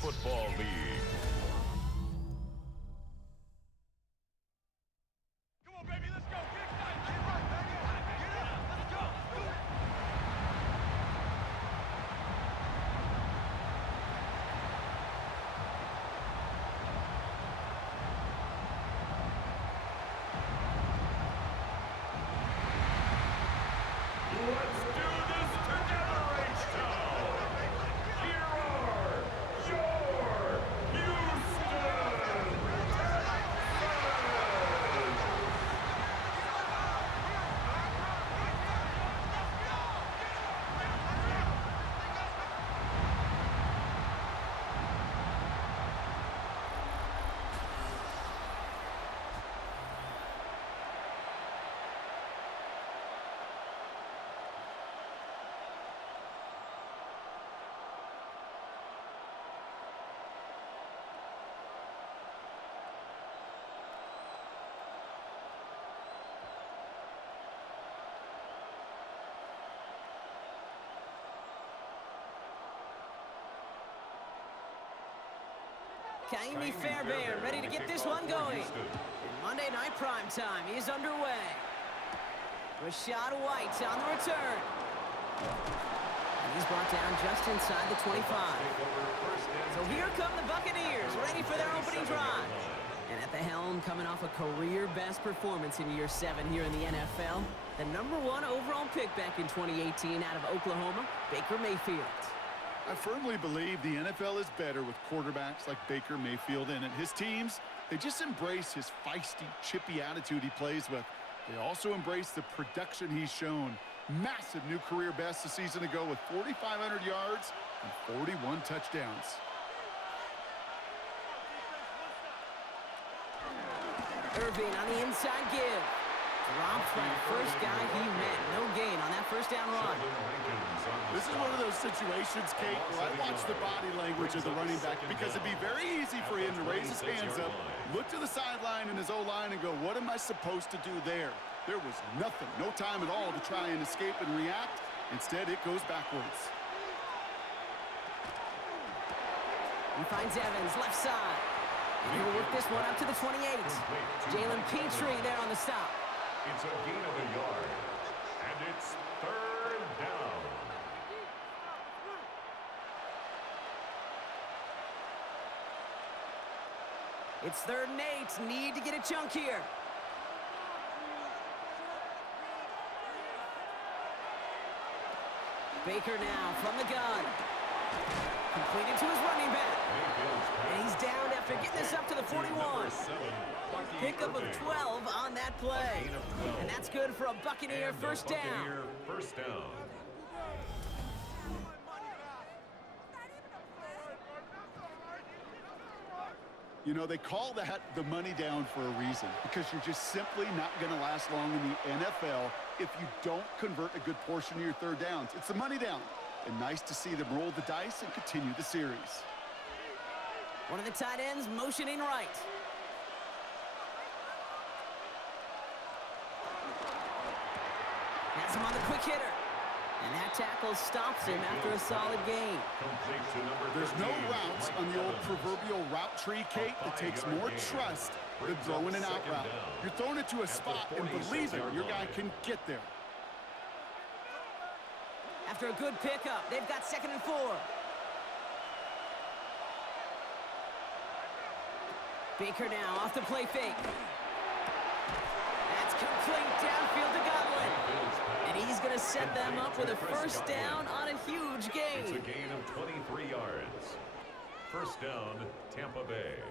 Football League. Come on, baby, let's go. Get excited. Get right back in. Get up. Let's go. Do it. Let's do this together, H-Town. Here are your Houston Kaimi Fairbairn ready to get this one going. Monday Night Primetime is underway. Rashad White on the return. And he's brought down just inside the 25. So here come the Buccaneers, ready for their opening drive. And at the helm, coming off a career-best performance in Year 7 here in the NFL, the #1 overall pick back in 2018 out of Oklahoma, Baker Mayfield. I firmly believe the NFL is better with quarterbacks like Baker Mayfield in it. His teams, they just embrace his feisty, chippy attitude he plays with. They also embrace the production he's shown. Massive new career best a season ago with 4,500 yards and 41 touchdowns. Irving on the inside give. Dropped by the first guy he met. No gain on that first down run. This is one of those situations, Kate, where I watch the body language of the running back because it'd be very easy for him to raise his hands up, look to the sideline in his O-line and go, what am I supposed to do there? There was nothing, no time at all to try and escape and react. Instead, it goes backwards. He finds Evans, left side. And he'll work this one up to the 28. Jalen Petrie there on the stop. It's a gain of a yard, and it's 3rd down. It's 3rd and 8. Need to get a chunk here. Baker now from the gun. Completed to his running back. And he's down after getting this up to the 41. Pickup of 12 on that play. And that's good for a Buccaneer first down. First down. You know, they call that the money down for a reason because you're just simply not going to last long in the NFL if you don't convert a good portion of your third downs. It's the money down. And nice to see them roll the dice and continue the series. One of the tight ends motioning right. Has him on the quick hitter. And that tackle stops him after a solid gain. There's no routes on the old proverbial route tree, Kate, that takes more trust than throwing an out route. You're throwing it to a spot and believing your guy can get there. After a good pickup, they've got 2nd and 4. Baker now off the play fake. That's complete downfield to Godwin. And he's going to set them up with a first down on a huge gain. It's a gain of 23 yards. First down, Tampa Bay.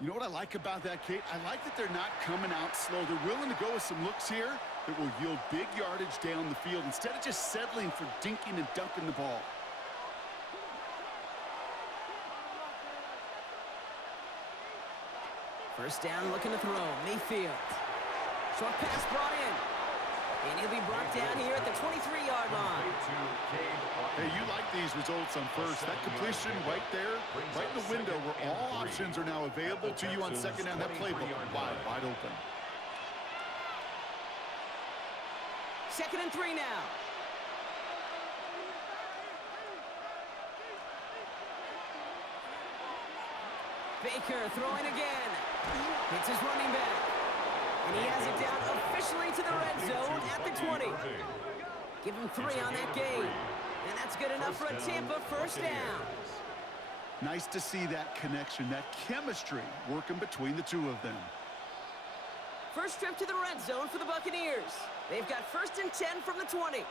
You know what I like about that, Kate? I like that they're not coming out slow. They're willing to go with some looks here that will yield big yardage down the field instead of just settling for dinking and dunking the ball. First down, looking to throw. Mayfield. Short pass brought in. And he'll be brought down here at the 23-yard line. Hey, you like these results on first. That completion right there, right in the window where all options are now available to you on second down. That playbook wide open. 2nd and 3 now. Baker throwing again. Hits his running back. And he has it down officially to the red zone at the 20. Give him 3 on that game. And that's good enough for a Tampa first down. Nice to see that connection, that chemistry working between the two of them. First trip to the red zone for the Buccaneers. They've got 1st and 10 from the 20.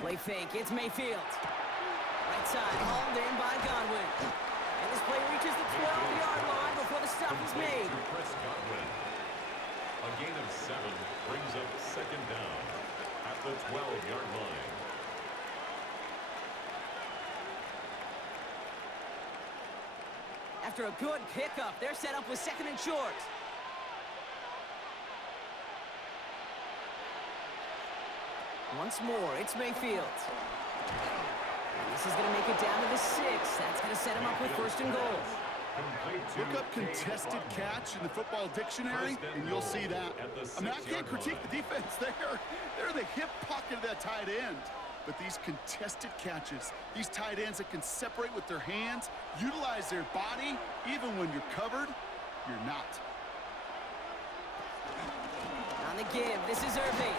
Play fake, it's Mayfield. Right side, hauled in by Godwin. And this play reaches the 12-yard line before the stop is made. A gain of 7 brings up 2nd down at the 12-yard line. After a good pickup, they're set up with 2nd and short. Once more, it's Mayfield. And this is going to make it down to the 6. That's going to set him up with 1st and goal. Look up contested catch in the football dictionary, and you'll see that. I mean, I can't critique the defense there. They're the hip pocket of that tight end. But these contested catches, these tight ends that can separate with their hands, utilize their body, even when you're covered, you're not. On the give, this is Irving.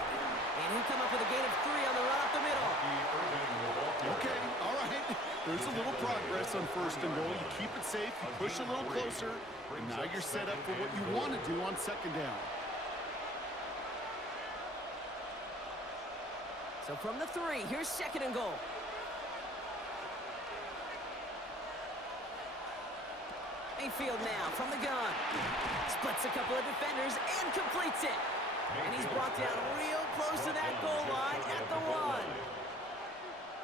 And he'll come up with a gain of 3 on the run up the middle. Okay, all right. There's a little progress on 1st and goal. You keep it safe, you push a little closer, and now you're set up for what you want to do on 2nd down. So from the 3, here's 2nd and goal. Mayfield now from the gun. Splits a couple of defenders and completes it. And he's brought down real close to that goal line at the 1.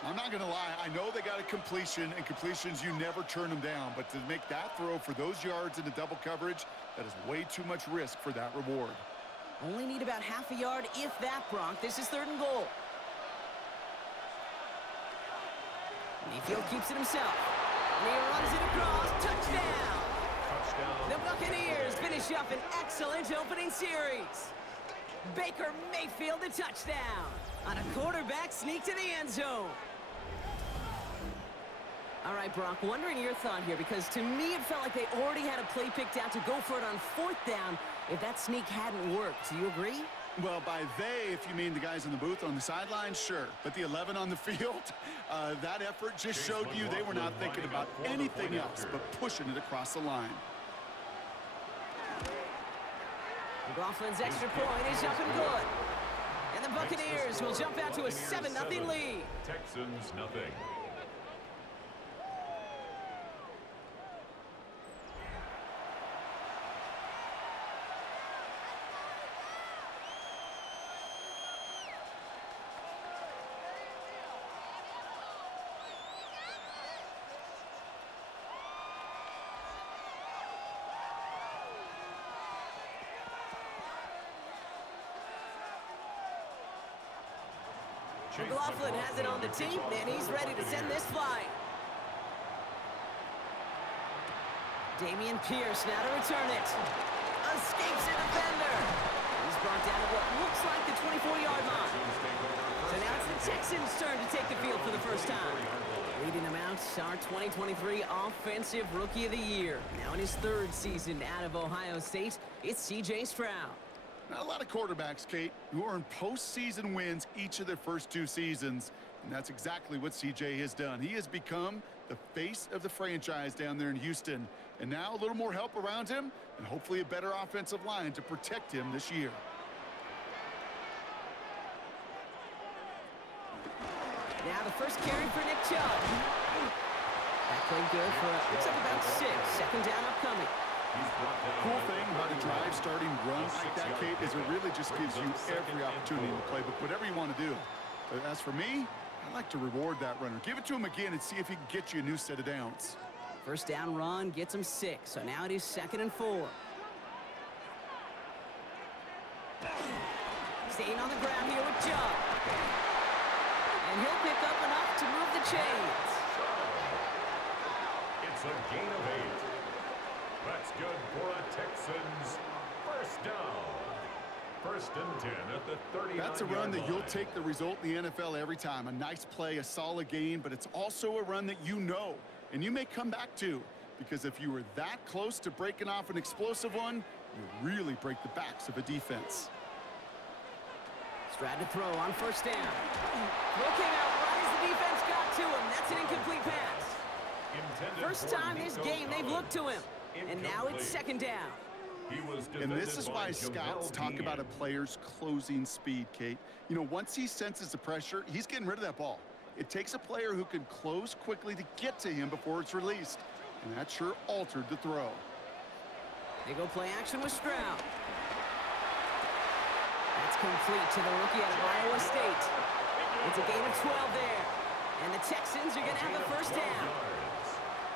I'm not going to lie. I know they got a completion, and completions, you never turn them down. But to make that throw for those yards into double coverage, that is way too much risk for that reward. Only need about half a yard, if that, Bronk. This is 3rd and goal. Mayfield keeps it himself. And he runs it across. Touchdown! The Buccaneers finish up an excellent opening series. Baker Mayfield a touchdown on a quarterback sneak to the end zone. All right, Brock, wondering your thought here, because to me it felt like they already had a play picked out to go for it on 4th down if that sneak hadn't worked. Do you agree? Well, by they, if you mean the guys in the booth on the sideline, sure. But the 11 on the field, that effort just showed you they were not thinking about anything else but pushing it across the line. McLaughlin's extra point is up and good. And the Buccaneers will jump out to a 7-0 lead. Texans nothing. McLaughlin has it on the team, and he's ready to send this flying. Dameon Pierce now to return it. Escapes a defender. He's brought down to what looks like the 24-yard line. So now it's the Texans' turn to take the field for the first time. Leading them out, our 2023 Offensive Rookie of the Year. Now in his 3rd season out of Ohio State, it's C.J. Stroud. Not a lot of quarterbacks, Kate, who are in postseason wins each of their first 2 seasons. And that's exactly what CJ has done. He has become the face of the franchise down there in Houston. And now a little more help around him and hopefully a better offensive line to protect him this year. Now the first carry for Nick Chubb. That played good for, looks like about 6. 2nd down upcoming. Cool thing about a drive starting run like that, Kate, is it really just gives you every opportunity in the playbook, whatever you want to do. But as for me, I like to reward that runner. Give it to him again and see if he can get you a new set of downs. First down run gets him 6, so now it is 2nd and 4. Staying on the ground here with Chubb. And he'll pick up enough to move the chains. It's a gain of 8. That's good for a Texans first down. First and 10 at the 39-yard line. That's a run that you'll take the result in the NFL every time. A nice play, a solid gain, but it's also a run that you know, and you may come back to, because if you were that close to breaking off an explosive one, you really break the backs of a defense. Stroud to throw on first down. Throw came out right as the defense got to him. That's an incomplete pass. First time this game they've looked to him, and now it's second down. And this is why scouts talk about a player's closing speed, Kate. You know, once he senses the pressure, he's getting rid of that ball. It takes a player who can close quickly to get to him before it's released. And that sure altered the throw. They go play action with Stroud. That's complete to the rookie out of Iowa State. It's a gain of 12 there. And the Texans are going to have the first down.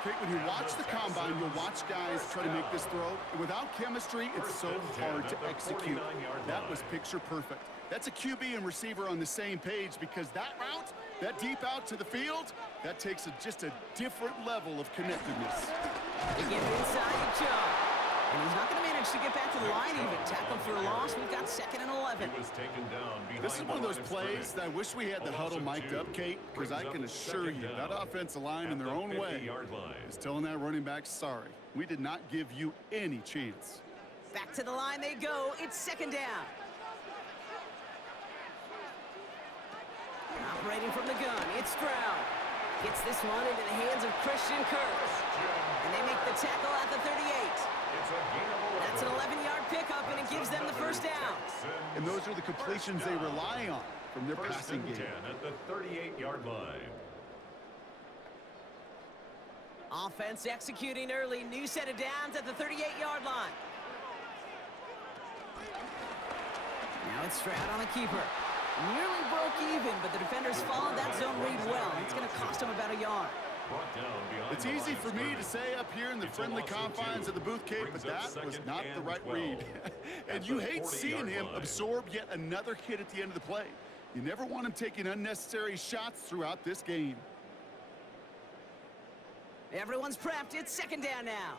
Kate, when you watch the combine, you'll watch guys try to make this throw. And without chemistry, it's so hard to execute. That was picture perfect. That's a QB and receiver on the same page, because that route, that deep out to the field, that takes just a different level of connectedness. They get inside the job. And he's not going to manage to get back to the line even. Tackle for a loss. We've got 2nd and 11. This is one of those plays that I wish we had the huddle mic'd up, Kate, because I can assure you that offensive line in their own way is telling that running back, sorry, we did not give you any chance. Back to the line they go. It's second down. Operating from the gun, it's Stroud. Gets this one into the hands of Christian Kirk. And they make the tackle at the 38. That's an 11-yard pickup, and it gives them the first down. And those are the completions they rely on from their passing game. 10 at the 38-yard line. Offense executing early. New set of downs at the 38-yard line. Now it's Stroud on the keeper. Nearly broke even, but the defenders followed that zone read well. It's going to cost them about a yard. It's easy for me to say up here in the friendly confines of the booth, Kate, but that was not the right read. And you hate seeing him absorb yet another hit at the end of the play. You never want him taking unnecessary shots throughout this game. Everyone's prepped. It's second down now.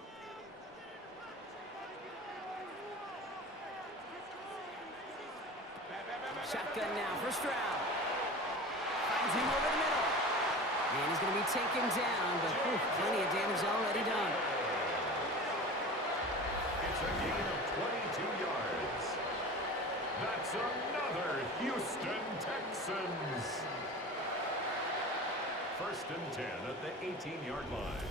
Shotgun now for Stroud. Finds him over the middle. And he's going to be taken down, but plenty of damage already done. It's a gain of 22 yards. That's another Houston Texans. First and 10 at the 18-yard line.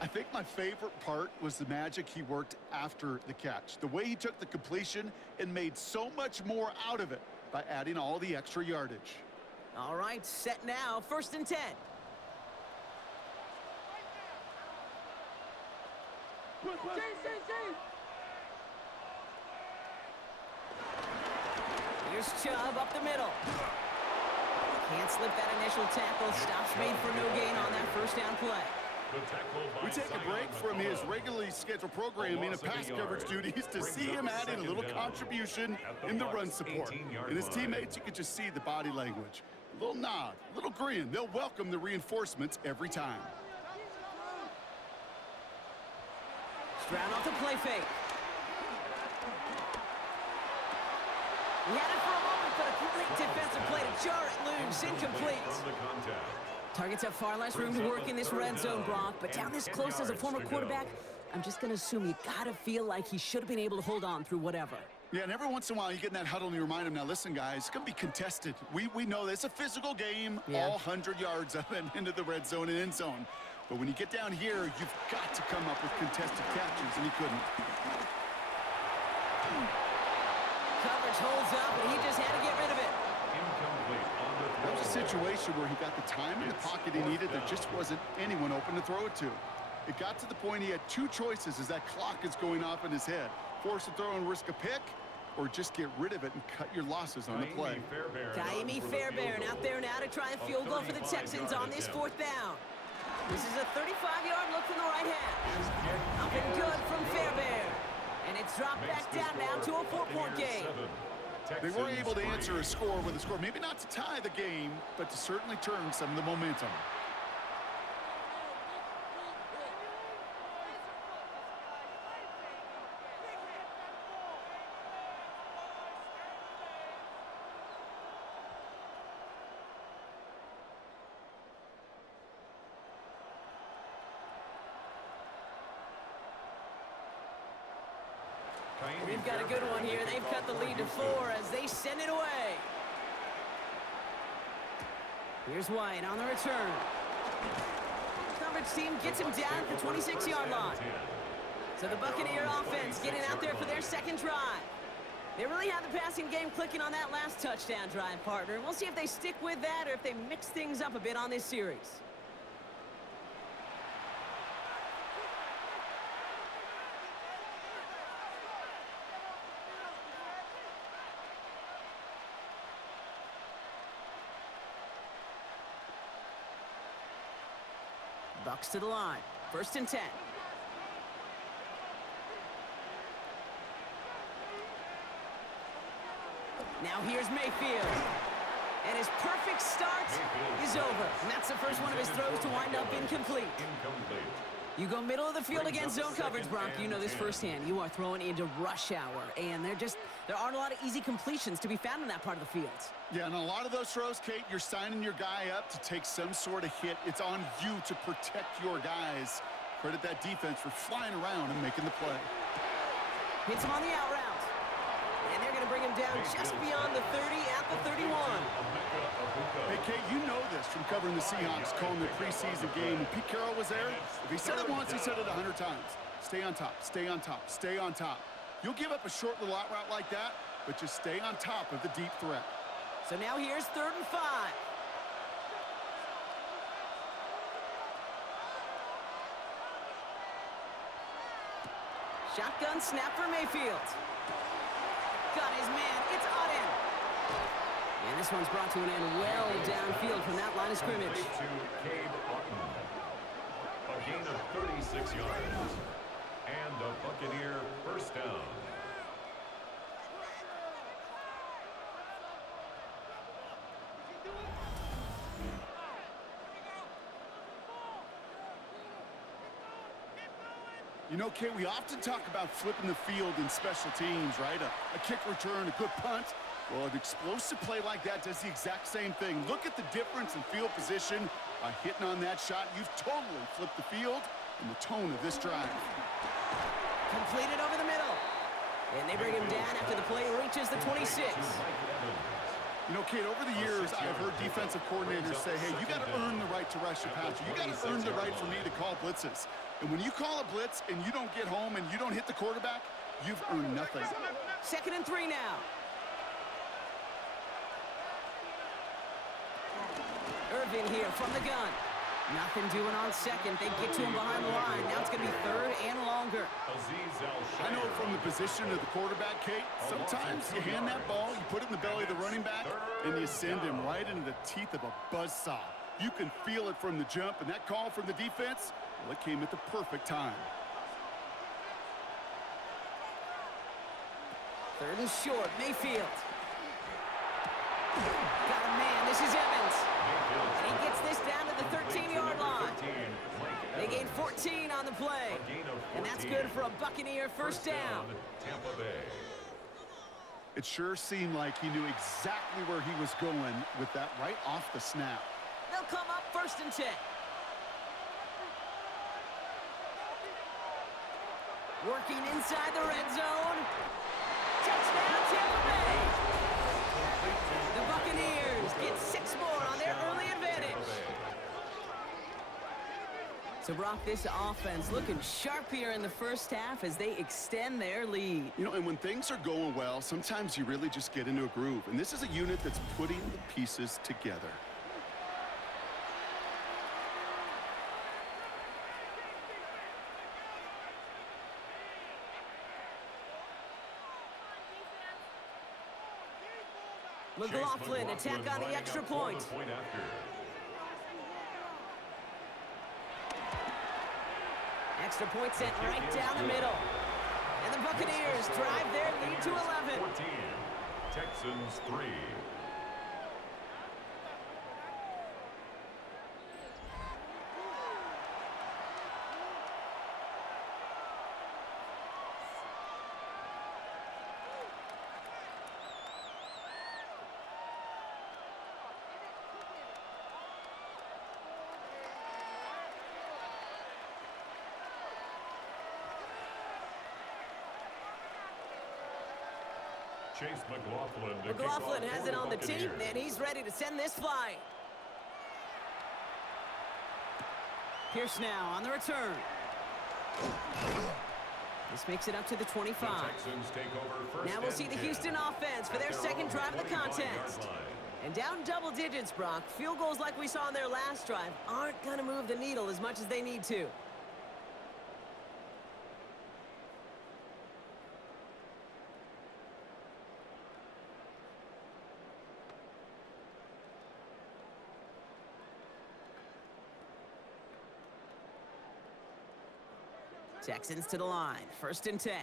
I think my favorite part was the magic he worked after the catch. The way he took the completion and made so much more out of it by adding all the extra yardage. All right, set now. First and 10. Here's Chubb up the middle. Can't slip that initial tackle. Stops made for no gain on that first down play. We take a break from his regularly scheduled programming of pass coverage duties to see him add in a little contribution in the run support. And his teammates, you can just see the body language. A little nod, a little grin. They'll welcome the reinforcements every time. Stroud off the play fake. He had it for a moment, but a great defensive play to jar it loose. Incomplete. Targets have far less room to work in this red zone, Brock, but down this close as a former quarterback, I'm just going to assume you got to feel like he should have been able to hold on through whatever. Yeah, and every once in a while you get in that huddle and you remind him, now listen, guys, it's going to be contested. We know this. It's a physical game, all 100 yards up and into the red zone and end zone. But when you get down here, you've got to come up with contested catches, and he couldn't. Coverage holds up, and he just had to get rid of it. That was a situation where he got the time in the pocket he needed. There just wasn't anyone open to throw it to. It got to the point he had two choices as that clock is going off in his head. Force a throw and risk a pick, or just get rid of it and cut your losses on the play. Kaimi Fairbairn out there now to try a field goal for the Texans on this fourth down. This is a 35-yard look from the right hand. Up and good from Fairbairn. And it's dropped back down now to a 4-point game. They were able to answer a score with a score. Maybe not to tie the game, but to certainly turn some of the momentum. We've got a good one here. They've cut the lead to 4 as they send it away. Here's White on the return. Coverage team gets him down at the 26-yard line. So the Buccaneer offense getting out there for their second drive. They really have the passing game clicking on that last touchdown drive, partner. And we'll see if they stick with that or if they mix things up a bit on this series. Bucks to the line. 1st and 10. Now here's Mayfield. And his perfect start is over. And that's the first one of his throws to wind up incomplete. You go middle of the field against zone coverage, Bronk. You know this firsthand. You are throwing into rush hour. And there aren't a lot of easy completions to be found in that part of the field. Yeah, and a lot of those throws, Kate, you're signing your guy up to take some sort of hit. It's on you to protect your guys. Credit that defense for flying around and making the play. Hits him on the out route. And they're going to bring him down just beyond the 30 at the 31. Hey, Kate, you know this from covering the Seahawks, calling the preseason game. When Pete Carroll was there, if he said it once, he said it 100 times. Stay on top, stay on top, stay on top. You'll give up a short little out route like that, but just stay on top of the deep threat. So now here's 3rd and 5. Shotgun snap for Mayfield. Got his man. It's Auden. And this one's brought to an end well downfield from that line of scrimmage. A gain of 36 yards. And a Buccaneer first down. You know, Kate, we often talk about flipping the field in special teams, right? A kick return, a good punt. Well, an explosive play like that does the exact same thing. Look at the difference in field position. By hitting on that shot, you've totally flipped the field and the tone of this drive. Completed over the middle. And they bring him down after the play reaches the 26. You know, Kate, over the years, I've heard defensive coordinators say, hey, you got to earn the right to rush the passer. You got to earn the right for me to call blitzes. And when you call a blitz and you don't get home and you don't hit the quarterback, you've earned nothing. 2nd and 3 now. Irvin here from the gun. Nothing doing on second. They get to him behind the line. Now it's going to be 3rd and longer. I know from the position of the quarterback, Kate, sometimes you hand that ball, you put it in the belly of the running back, and you send him right into the teeth of a buzzsaw. You can feel it from the jump, and that call from the defense, well, it came at the perfect time. 3rd and short, Mayfield. Got a man, this is Evans. And he gets this down to the 13-yard line. They gain 14 on the play. And that's good for a Buccaneer first down. Tampa Bay. It sure seemed like he knew exactly where he was going with that right off the snap. They'll come up 1st and 10. Working inside the red zone. Touchdown, Tampa Bay. The Buccaneers get 6 more on their early advantage. So, Brock, this offense looking sharp here in the first half as they extend their lead. You know, and when things are going well, sometimes you really just get into a groove. And this is a unit that's putting the pieces together. McLaughlin attack on the extra point. Extra point sent right down the middle. And the Buccaneers drive their lead to 11. 14, Texans 3. Chase McLaughlin to kick McLaughlin off has for it on the team, Buccaneers. and he's ready to send this flying. Pierce now on the return. This makes it up to the 25. The Texans take over first Now we'll and see the 10 Houston offense for at their second own drive of the 25-yard contest. line. And down double digits, Brock. Field goals like we saw in their last drive aren't going to move the needle as much as they need to. Texans to the line. First and 10.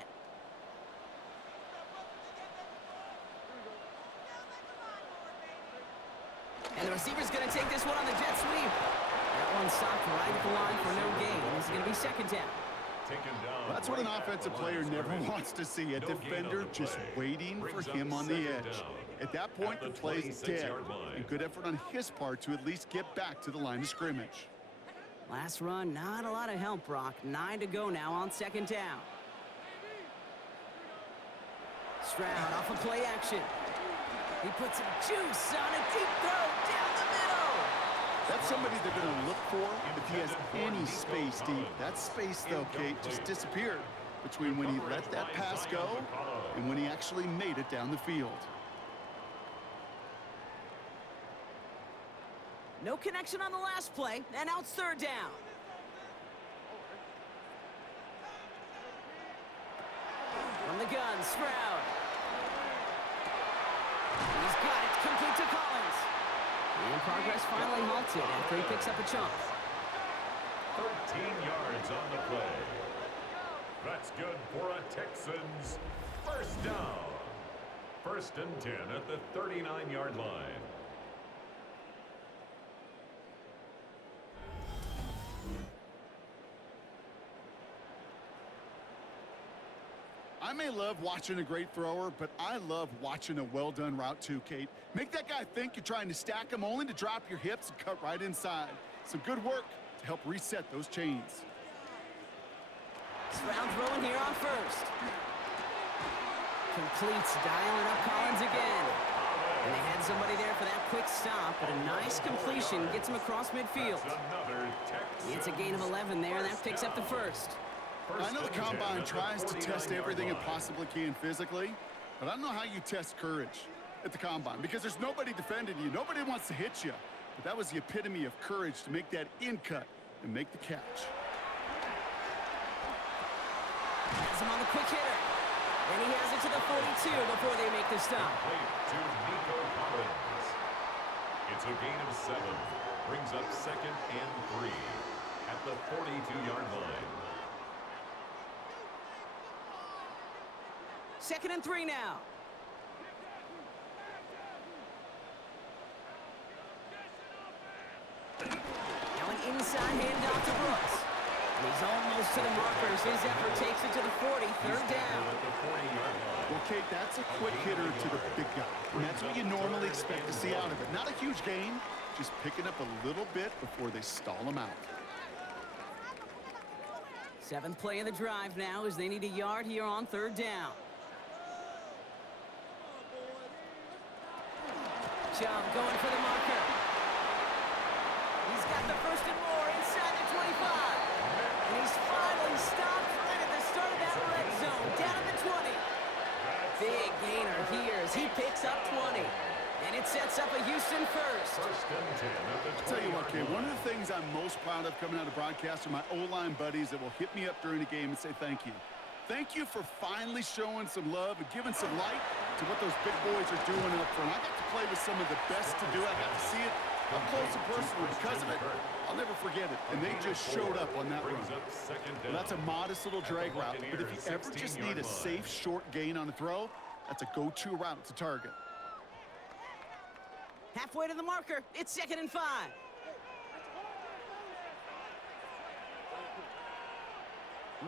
And the receiver's going to take this one on the jet sweep. That one stopped right at the line for no gain. This is going to be second down. Taken down. That's what an right offensive at the player line of never scrimmage. wants to see. A No gain on defender the just play. waiting for Brings up him on the second edge. down. At that point, At the the play's dead. 26-yard line. And good effort on his part to at least get back to the line of scrimmage. Last run, not a lot of help, Brock. 9 to go now on second down. Stroud off of play action. He puts some juice on a deep throw down the middle. That's somebody they're going to look for if he has any space deep. That space, though, Kate, just disappeared between when he let that pass go and when he actually made it down the field. No connection on the last play, and now it's third down. From the gun, Stroud. He's got it, complete to Collins. And progress finally halted after he picks up a chunk. 13 yards on the play. That's good for a Texans first down. First and 10 at the 39-yard line. I may love watching a great thrower, but I love watching a well-done route too, Kate. Make that guy think you're trying to stack him only to drop your hips and cut right inside. Some good work to help reset those chains. Stroud throwing here on first. Completes, dialing up Collins again. And they had somebody there for that quick stop, but a nice completion gets him across midfield. That's another Texans It's a gain of 11 there, and that picks up the first. I know the combine tries to test everything it possibly can physically, but I don't know how you test courage at the combine because there's nobody defending you. Nobody wants to hit you. But that was the epitome of courage to make that in cut and make the catch. Has him on the quick hitter. Then he has it to the 42 before they make the stop. Complete to Nico Collins. It's a gain of 7. Brings up second and 3 at the 42-yard line. Second and 3 now. Now an inside handoff to Brooks. And he's almost to the markers. His effort takes it to the 40, third down. At the 40-yard line. Well, Kate, that's a quick hitter to the big guy. And that's what you normally expect to see out of it. Not a huge gain, just picking up a little bit before they stall him out. 7th play of the drive now as they need a yard here on third down. Chubb going for the marker. He's got the first and more inside the 25. And he's finally stopped right at the start of that red zone, down at the 20. Big gainer here as he picks up 20. And it sets up a Houston first. First and 10 at the 20-yard I'll tell you what, Kate, line. one of the things I'm most proud of coming out of broadcast are my O-line buddies that will hit me up during the game and say thank you. Thank you for finally showing some love and giving some light to what those big boys are doing up front. I got to play with some of the best to do it. I got to see it up close and personal. Because of it, I'll never forget it. And they just showed up on that run. Brings up second down. Well, that's a modest little drag route. But if you ever just need a safe, short gain on a throw, that's a go-to route to target. Halfway to the marker. It's second and 5.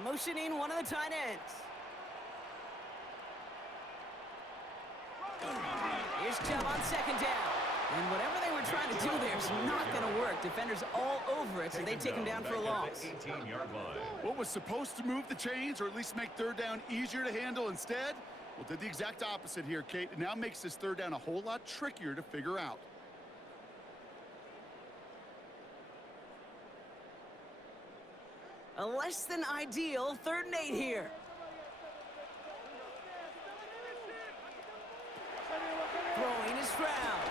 Motioning one of the tight ends. Here's Chubb on second down. And whatever they were trying to do there is not going to work. Defenders all over it, so they take him down for a loss. 18-yard line. What was supposed to move the chains or at least make third down easier to handle instead Well, did the exact opposite here, Kate. It now makes this third down a whole lot trickier to figure out. A less than ideal 3rd and 8 here. Throwing is Stroud.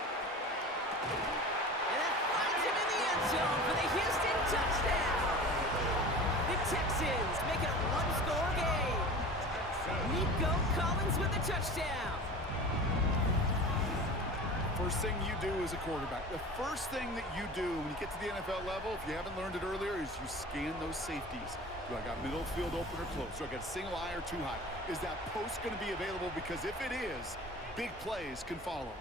And that finds him in the end zone for the Houston touchdown. The Texans make it a one-score game. Nico Collins with the touchdown. First thing you do as a quarterback, the first thing that you do when you get to the NFL level, if you haven't learned it earlier, is you scan those safeties. Do I got middle field open or close? Do I got a single high or too high? Is that post going to be available? Because if it is, big plays can follow.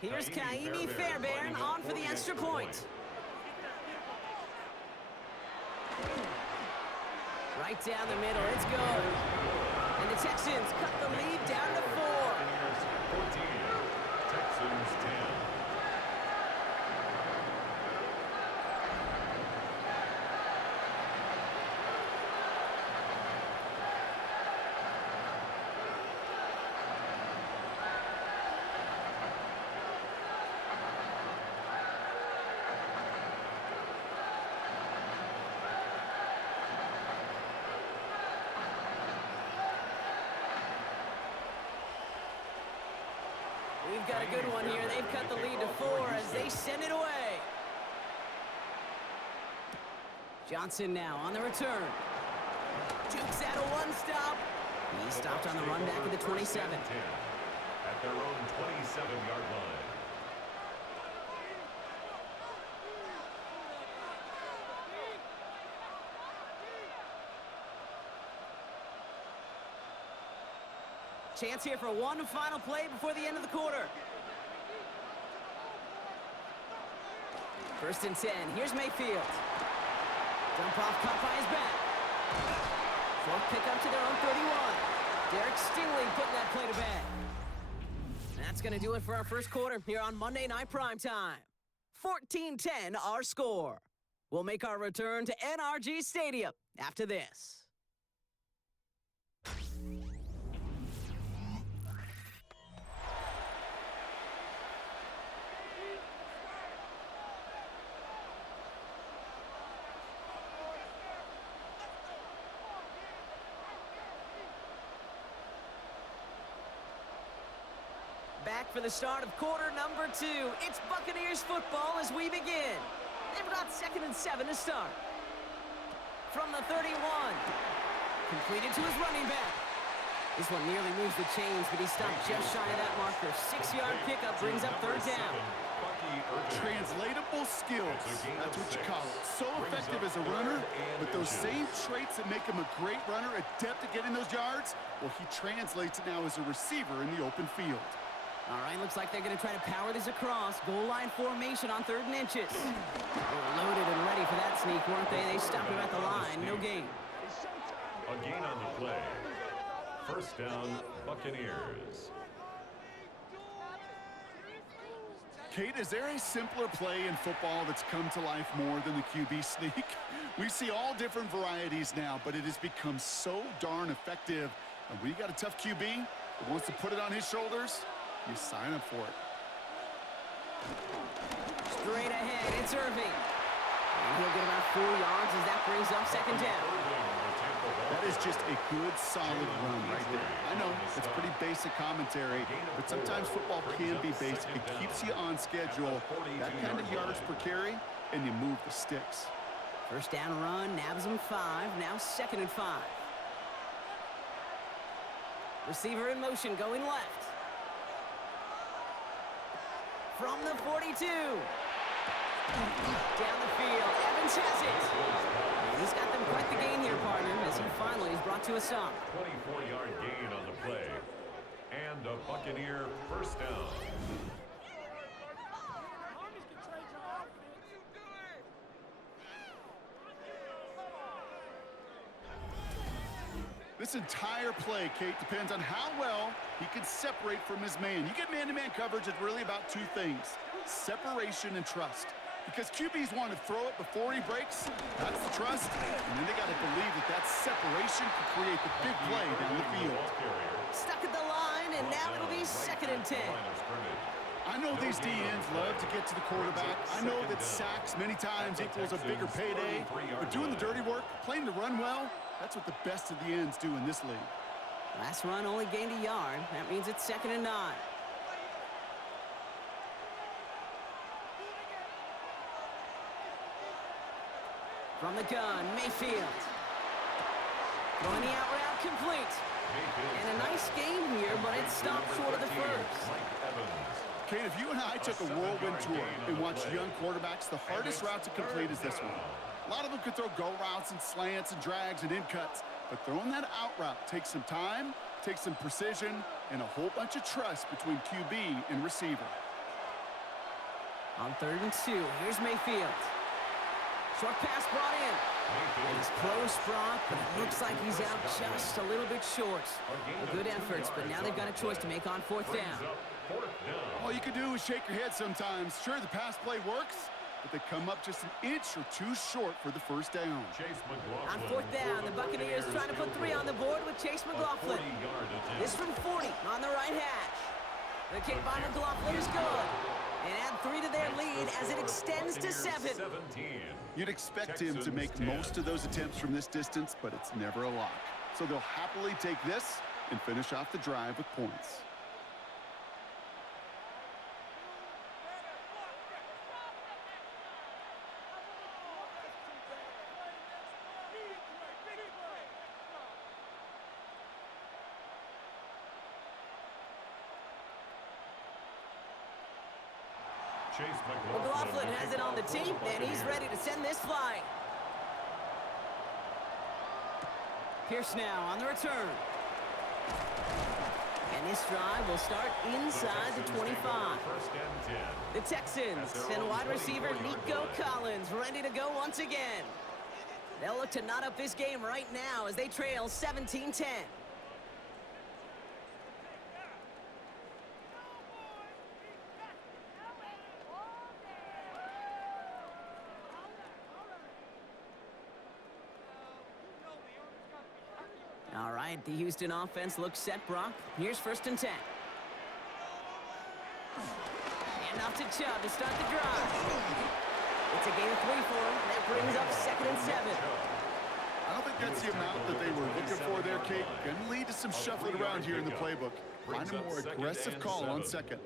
Here's Kaimi Fairbairn on for the extra point. Right down the middle, it's good. And the Texans cut the lead down to 4. Buccaneers 14, Texans 10. We've got a good one here. They've cut the lead to 4 as they send it away. Johnson now on the return. Jukes out a one-stop. He stopped on the run back at the 27. At their own 27-yard line. Chance here for one final play before the end of the quarter. 1st and 10. Here's Mayfield. Dump off caught by his back. 4th pickup to their own 31. Derek Stingley putting that play to bed. That's going to do it for our first quarter here on Monday Night Primetime. 14-10 our score. We'll make our return to NRG Stadium after this. Back for the start of quarter number 2. It's Buccaneers football as we begin. They've got 2nd and 7 to start. From the 31. Completed to his running back. This one nearly moves the chains, but he stopped just shy of that marker. 6-yard pickup brings up 3rd down. Translatable skills. That's what you call it. So effective as a runner, but those same traits that make him a great runner, adept at getting those yards, well, he translates it now as a receiver in the open field. All right, looks like they're going to try to power this across. Goal line formation on 3rd and inches. They were loaded and ready for that sneak, weren't they? They stopped him at the line. No gain. A gain on the play. 1st down, Buccaneers. Kate, is there a simpler play in football that's come to life more than the QB sneak? We see all different varieties now, but it has become so darn effective. And when you got a tough QB that wants to put it on his shoulders, you sign up for it. Straight ahead, it's Irving. And he'll get about 4 yards as that brings up 2nd down. That is just a good, solid run right there. I know, it's pretty basic commentary, but sometimes football can be basic. It keeps you on schedule, that kind of yards per carry, and you move the sticks. 1st down run, nabs him 5, now 2nd and 5. Receiver in motion, going left. From the 42. Down the field, Evans has it. And he's got them quite the gain here, partner, as he finally is brought to a stop. 24-yard gain on the play. And a Buccaneer 1st down. This entire play, Kate, depends on how well he can separate from his man. You get man-to-man coverage, it's really about 2 things: separation and trust. Because QBs want to throw it before he breaks. That's the trust. And then they got to believe that that separation can create the big play down the field. Stuck at the line, and now it'll be 2nd and 10. I know these DNs love to get to the quarterback. I know that sacks many times equals a bigger payday. But doing the dirty work, playing the run well, that's what the best of the ends do in this league. Last run only gained a yard. That means it's 2nd and 9. From the gun, Mayfield. Throwing the out route complete. And a nice game here, but it stopped short of the first. Kane, if you and I took a whirlwind tour and watched young quarterbacks, the hardest route to complete is this one. A lot of them could throw go routes and slants and drags and in cuts, but throwing that out route takes some time, takes some precision, and a whole bunch of trust between QB and receiver. On 3rd and 2, here's Mayfield. Short pass brought in. And he's close, Brock, but it looks like he's out just a little bit short. Well, good efforts, but now they've got a choice to make on 4th down. All you can do is shake your head sometimes. Sure, the pass play works, but they come up just an inch or two short for the 1st down. On 4th down, the Buccaneers trying to put 3 on the board with Chase McLaughlin. This from 40 on the right hash. The kick by McLaughlin is good. And add 3 to their lead as it extends to 7. You'd expect him to make most of those attempts from this distance, but it's never a lock. So they'll happily take this and finish off the drive with points. McLaughlin has it on the team, and he's ready to send this flying. Pierce now on the return. And this drive will start inside the 25. The Texans and wide receiver Nico Collins ready to go once again. They'll look to knot up this game right now as they trail 17-10. All right, the Houston offense looks set, Brock. Here's 1st and 10. And off to Chubb to start the drive. It's a gain of 3 for him. That brings up 2nd and 7. I don't think that's the amount that they were looking for there, Kate. Going to lead to some shuffling around here in the playbook. Find a more aggressive call on 2nd.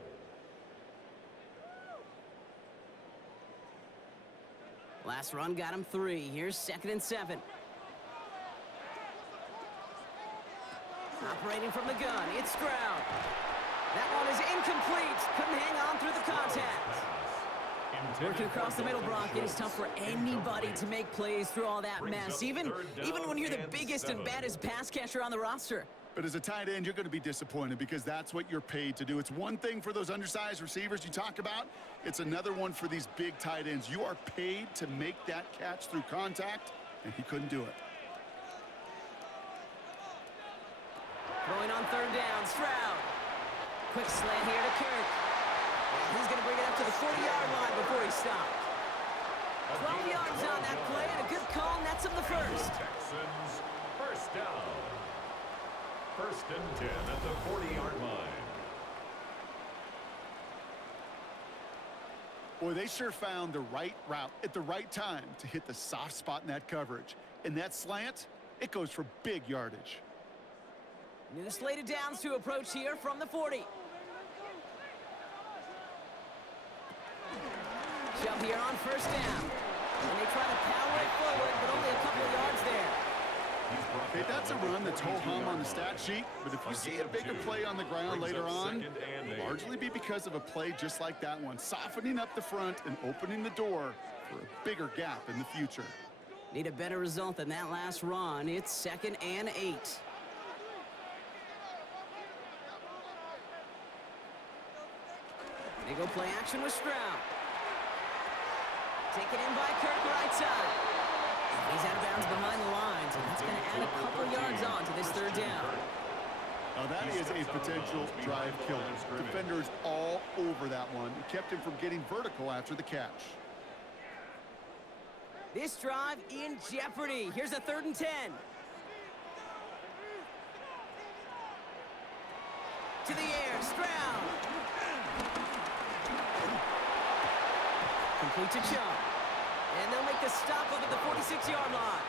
Last run got him 3. Here's 2nd and 7. Operating from the gun, it's Stroud. That one is incomplete. Couldn't hang on through the contact. Working across the middle, Brock, it is tough for anybody to make plays through all that mess, even when you're the biggest and baddest pass catcher on the roster. But as a tight end, you're going to be disappointed because that's what you're paid to do. It's one thing for those undersized receivers you talk about. It's another one for these big tight ends. You are paid to make that catch through contact, and he couldn't do it. Throwing on 3rd down, Stroud. Quick slant here to Kirk. And he's going to bring it up to the 40-yard line before he stopped. 12 yards on that play, and a good call nets him the first. Texans, 1st down. 1st and 10 at the 40-yard line. Boy, they sure found the right route at the right time to hit the soft spot in that coverage. And that slant, it goes for big yardage. New slated downs to approach here from the 40. Chubb here on 1st down. And they try to power it forward, but only a couple of yards there. Okay, that's a run that's ho-hum on the stat sheet, but if you see a bigger play on the ground later on, it'll largely be because of a play just like that one, softening up the front and opening the door for a bigger gap in the future. Need a better result than that last run. It's 2nd and 8. They go play action with Stroud. Taken in by Kirk right side. He's out of bounds behind the lines, and that's going to add a couple yards on to this 3rd down. Now that is a potential drive killer. Defenders all over that one. It kept him from getting vertical after the catch. This drive in jeopardy. Here's a 3rd and 10. To the air, Stroud. Complete to Chubb. And they'll make the stop up at the 46-yard line.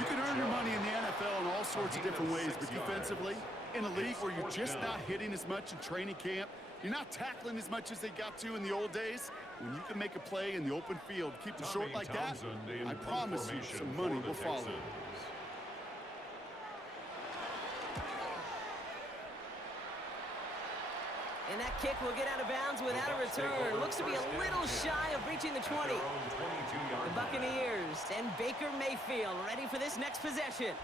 You can earn your money in the NFL in all sorts of different ways, but defensively, in a league where you're just not hitting as much in training camp, you're not tackling as much as they got to in the old days, when you can make a play in the open field, keep it short like that, I promise you some money will follow. And that kick will get out of bounds without a return. Looks to be a little shy of reaching the 20. The Buccaneers and Baker Mayfield ready for this next possession.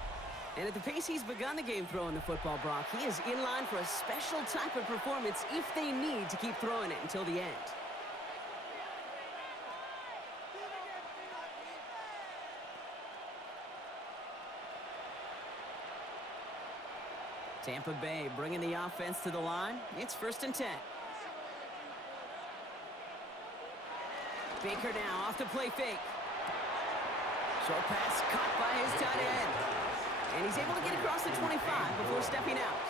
And at the pace he's begun the game throwing the football, Brock, he is in line for a special type of performance if they need to keep throwing it until the end. Tampa Bay bringing the offense to the line. It's 1st and 10. Baker now off the play fake. Short pass caught by his tight end. And he's able to get across the 25 before stepping out.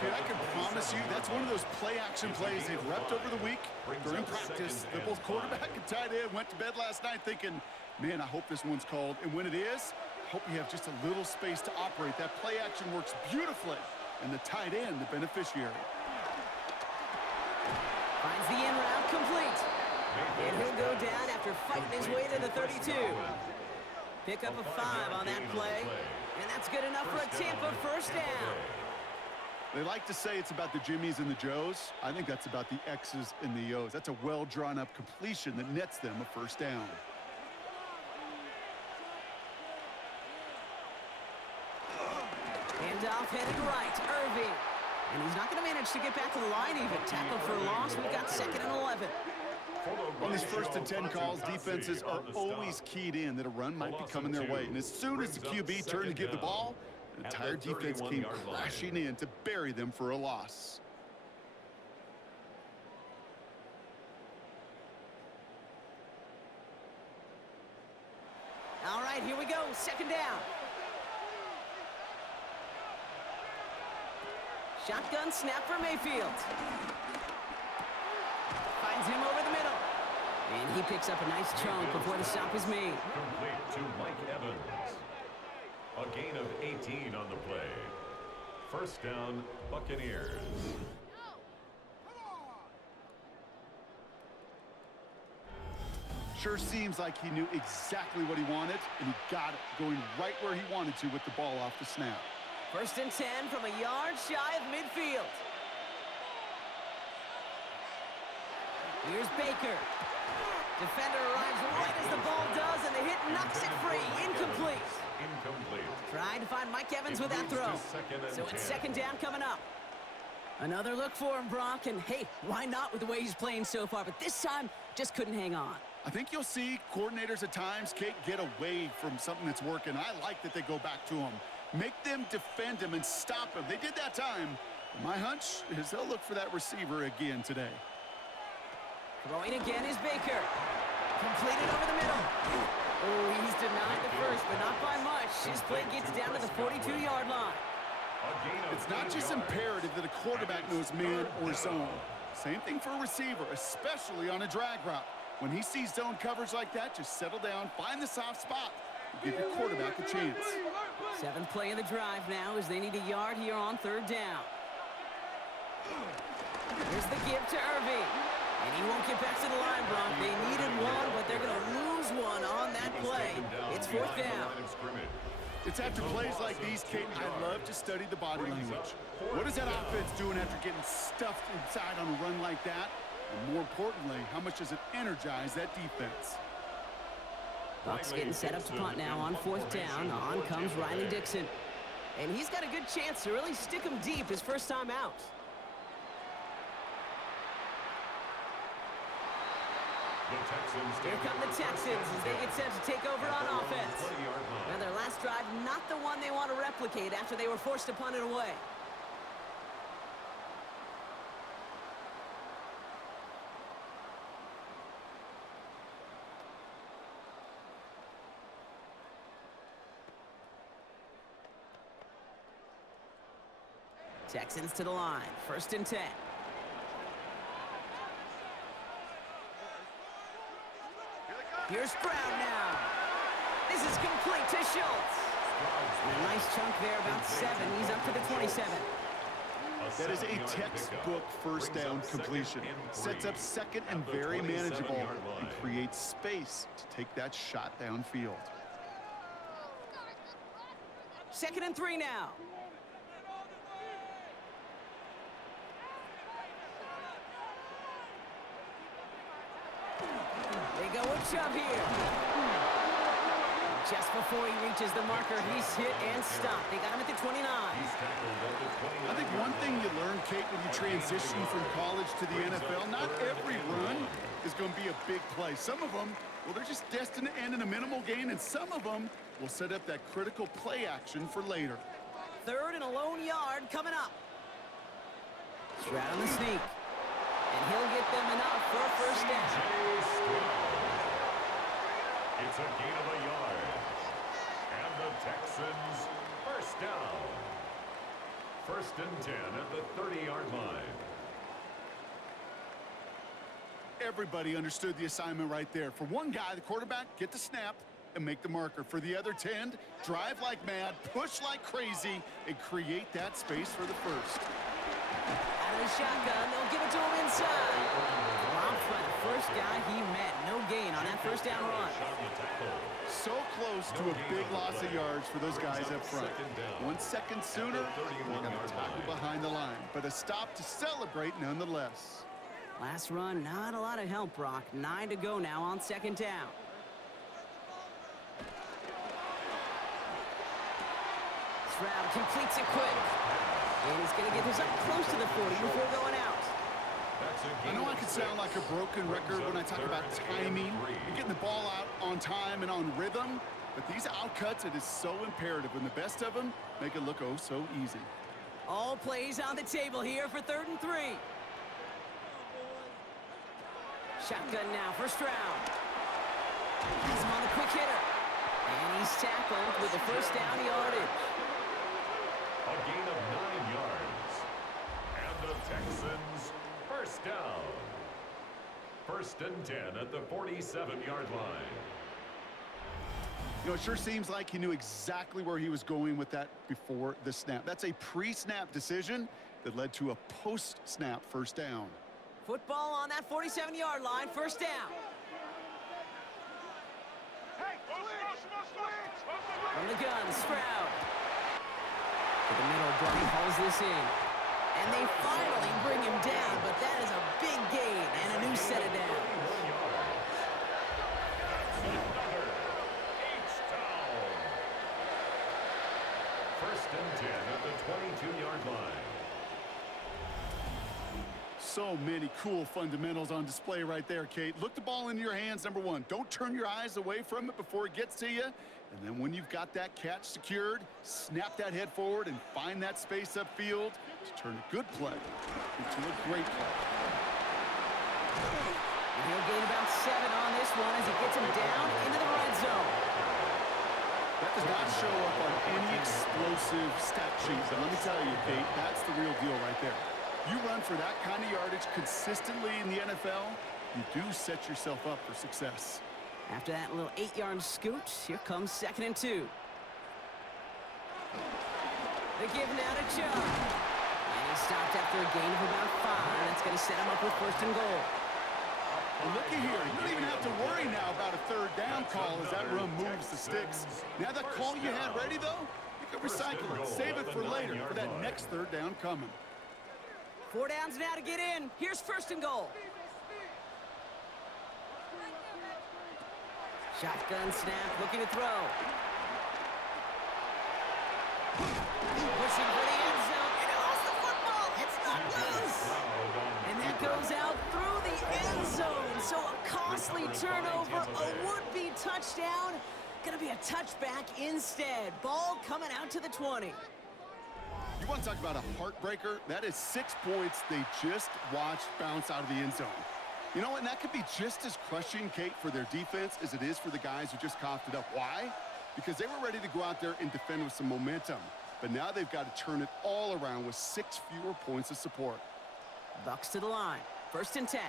Dude, I can promise you that's one of those play-action plays they've repped over the week during practice. That both quarterback and tight end went to bed last night thinking, man, I hope this one's called. And when it is, I hope you have just a little space to operate. That play action works beautifully, and the tight end, the beneficiary. Finds the in route complete. And he'll go down after fighting his way to the 32. Pick up a 5 on that play, and that's good enough for a Tampa 1st down. They like to say it's about the Jimmies and the Joes. I think that's about the X's and the O's. That's a well-drawn-up completion that nets them a 1st down. Handoff headed right, Irving. And he's not going to manage to get back to the line even. Tackle for a loss. We've got 2nd and 11. On these 1st and 10 calls, defenses are always keyed in that a run might be coming their way. And as soon as the QB turned to give the ball, the entire defense came crashing in to bury them for a loss. All right, here we go. 2nd down. Shotgun snap for Mayfield. Finds him over the middle. And he picks up a nice chunk before the stop is made. Complete to Mike Evans. A gain of 18 on the play. 1st down, Buccaneers. Sure seems like he knew exactly what he wanted, and he got it, going right where he wanted to with the ball off the snap. 1st and 10 from a yard shy of midfield. Here's Baker. Defender arrives right as the ball does, and the hit knocks it free. Incomplete. Trying to find Mike Evans with that throw. So it's 2nd down coming up. Another look for him, Brock, and hey, why not with the way he's playing so far? But this time, just couldn't hang on. I think you'll see coordinators at times, Kate, get away from something that's working. I like that they go back to him. Make them defend him and stop him. They did that time. My hunch is they'll look for that receiver again today. Throwing again is Baker. Completed over the middle. Oh, he's denied the first, but not by much. His play gets down to the 42-yard line. It's not just imperative that a quarterback knows man or zone. Same thing for a receiver, especially on a drag route. When he sees zone coverage like that, just settle down, find the soft spot, and give your quarterback a chance. 7th play of the drive now as they need a yard here on 3rd down. Here's the give to Irving. And he won't get back to the line, Brock. They needed one, but they're going to lose one on that play. It's 4th down. It's after plays like these, Kate, I love to study the body language. What is that offense doing after getting stuffed inside on a run like that? And more importantly, how much does it energize that defense? Bucks getting set up to punt now on 4th down. On comes Riley Dixon. And he's got a good chance to really stick him deep his first time out. Here come the Texans as they get set to take over on offense. Now their last drive, not the one they want to replicate after they were forced to punt it away. Texans to the line. 1st and 10. Here's Brown now. This is complete to Schultz. And a nice chunk there, about 7. He's up to the 27. That is a textbook first down completion. Sets up second and very manageable and creates space to take that shot downfield. 2nd and 3 now. They go with Chubb here. Just before he reaches the marker, he's hit and stopped. They got him at the 29. I think one thing you learn, Kate, when you transition from college to the NFL, not every run is going to be a big play. Some of them, well, they're just destined to end in a minimal gain, and some of them will set up that critical play action for later. 3rd and a lone yard coming up. Stroud on the sneak. And he'll get them enough for a 1st down. It's a gain of a yard. And the Texans, 1st down. 1st and 10 at the 30-yard line. Everybody understood the assignment right there. For one guy, the quarterback, get the snap and make the marker. For the other 10, drive like mad, push like crazy, and create that space for the 1st. Out of the shotgun, they'll give it to him inside. Romped by the 1st guy he met. No gain on that 1st down run. So close to a big loss of yards for those guys up front. 1 second sooner, they got a tackle behind the line. But a stop to celebrate nonetheless. Last run, not a lot of help, Brock. 9 to go now on 2nd down. Stroud completes it quick. And he's going to get this up close to the 40 before going out. I know I could sound like a broken record when I talk about timing and getting the ball out on time and on rhythm, but these outcuts, it is so imperative, and the best of them make it look oh so easy. All plays on the table here for 3rd and 3. Shotgun now for Stroud. He's him on the quick hitter. And he's tackled with the 1st down yardage. A gain of 9 yards. And the Texans, 1st down. 1st and 10 at the 47-yard line. You know, it sure seems like he knew exactly where he was going with that before the snap. That's a pre-snap decision that led to a post-snap 1st down. Football on that 47-yard line, 1st down. From the gun, Stroud. To the middle, Brady hauls this in. And they finally bring him down, but that is a big gain and a new set of downs. Another H-town. 1st and 10 at the 22-yard line. So many cool fundamentals on display right there, Kate. Look the ball into your hands, number 1. Don't turn your eyes away from it before it gets to you. And then when you've got that catch secured, snap that head forward and find that space upfield to turn a good play into a great play. And he'll gain about 7 on this one as he gets him down into the red zone. That does not show up on any explosive stat sheet. But let me tell you, Kate, that's the real deal right there. You run for that kind of yardage consistently in the NFL, you do set yourself up for success. After that little 8-yard scoot, here comes 2nd and 2. The give now to Chubb. And he stopped after a gain of about 5. That's going to set him up with 1st and goal. Well, looky here. You don't even have to worry now about a 3rd down call as that run moves the sticks. Now that call you had ready, though, you can recycle it. Save it for later for that next 3rd down coming. 4 downs now to get in. Here's 1st and goal. Shotgun snap, looking to throw. Pushing for the end zone, and he lost the football. It's not loose. And that goes out through the end zone. So a costly turnover, a would-be touchdown. Gonna be a touchback instead. Ball coming out to the 20. You want to talk about a heartbreaker? That is 6 points they just watched bounce out of the end zone. You know what? And that could be just as crushing, Kate, for their defense as it is for the guys who just coughed it up. Why? Because they were ready to go out there and defend with some momentum. but now they've got to turn it all around with 6 fewer points of support. Bucks to the line. 1st and 10.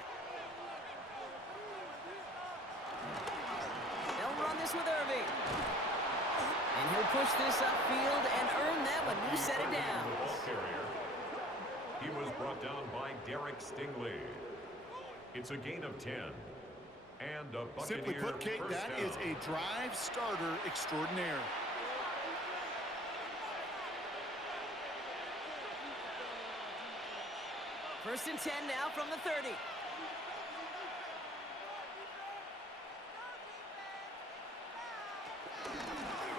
They'll run this with Irving. And he'll push this upfield and earn them a new set of downs. He was brought down by Derek Stingley. It's a gain of 10. And a Buccaneer Simply put, Kate, that down. is a drive starter extraordinaire. First and 10 now from the 30.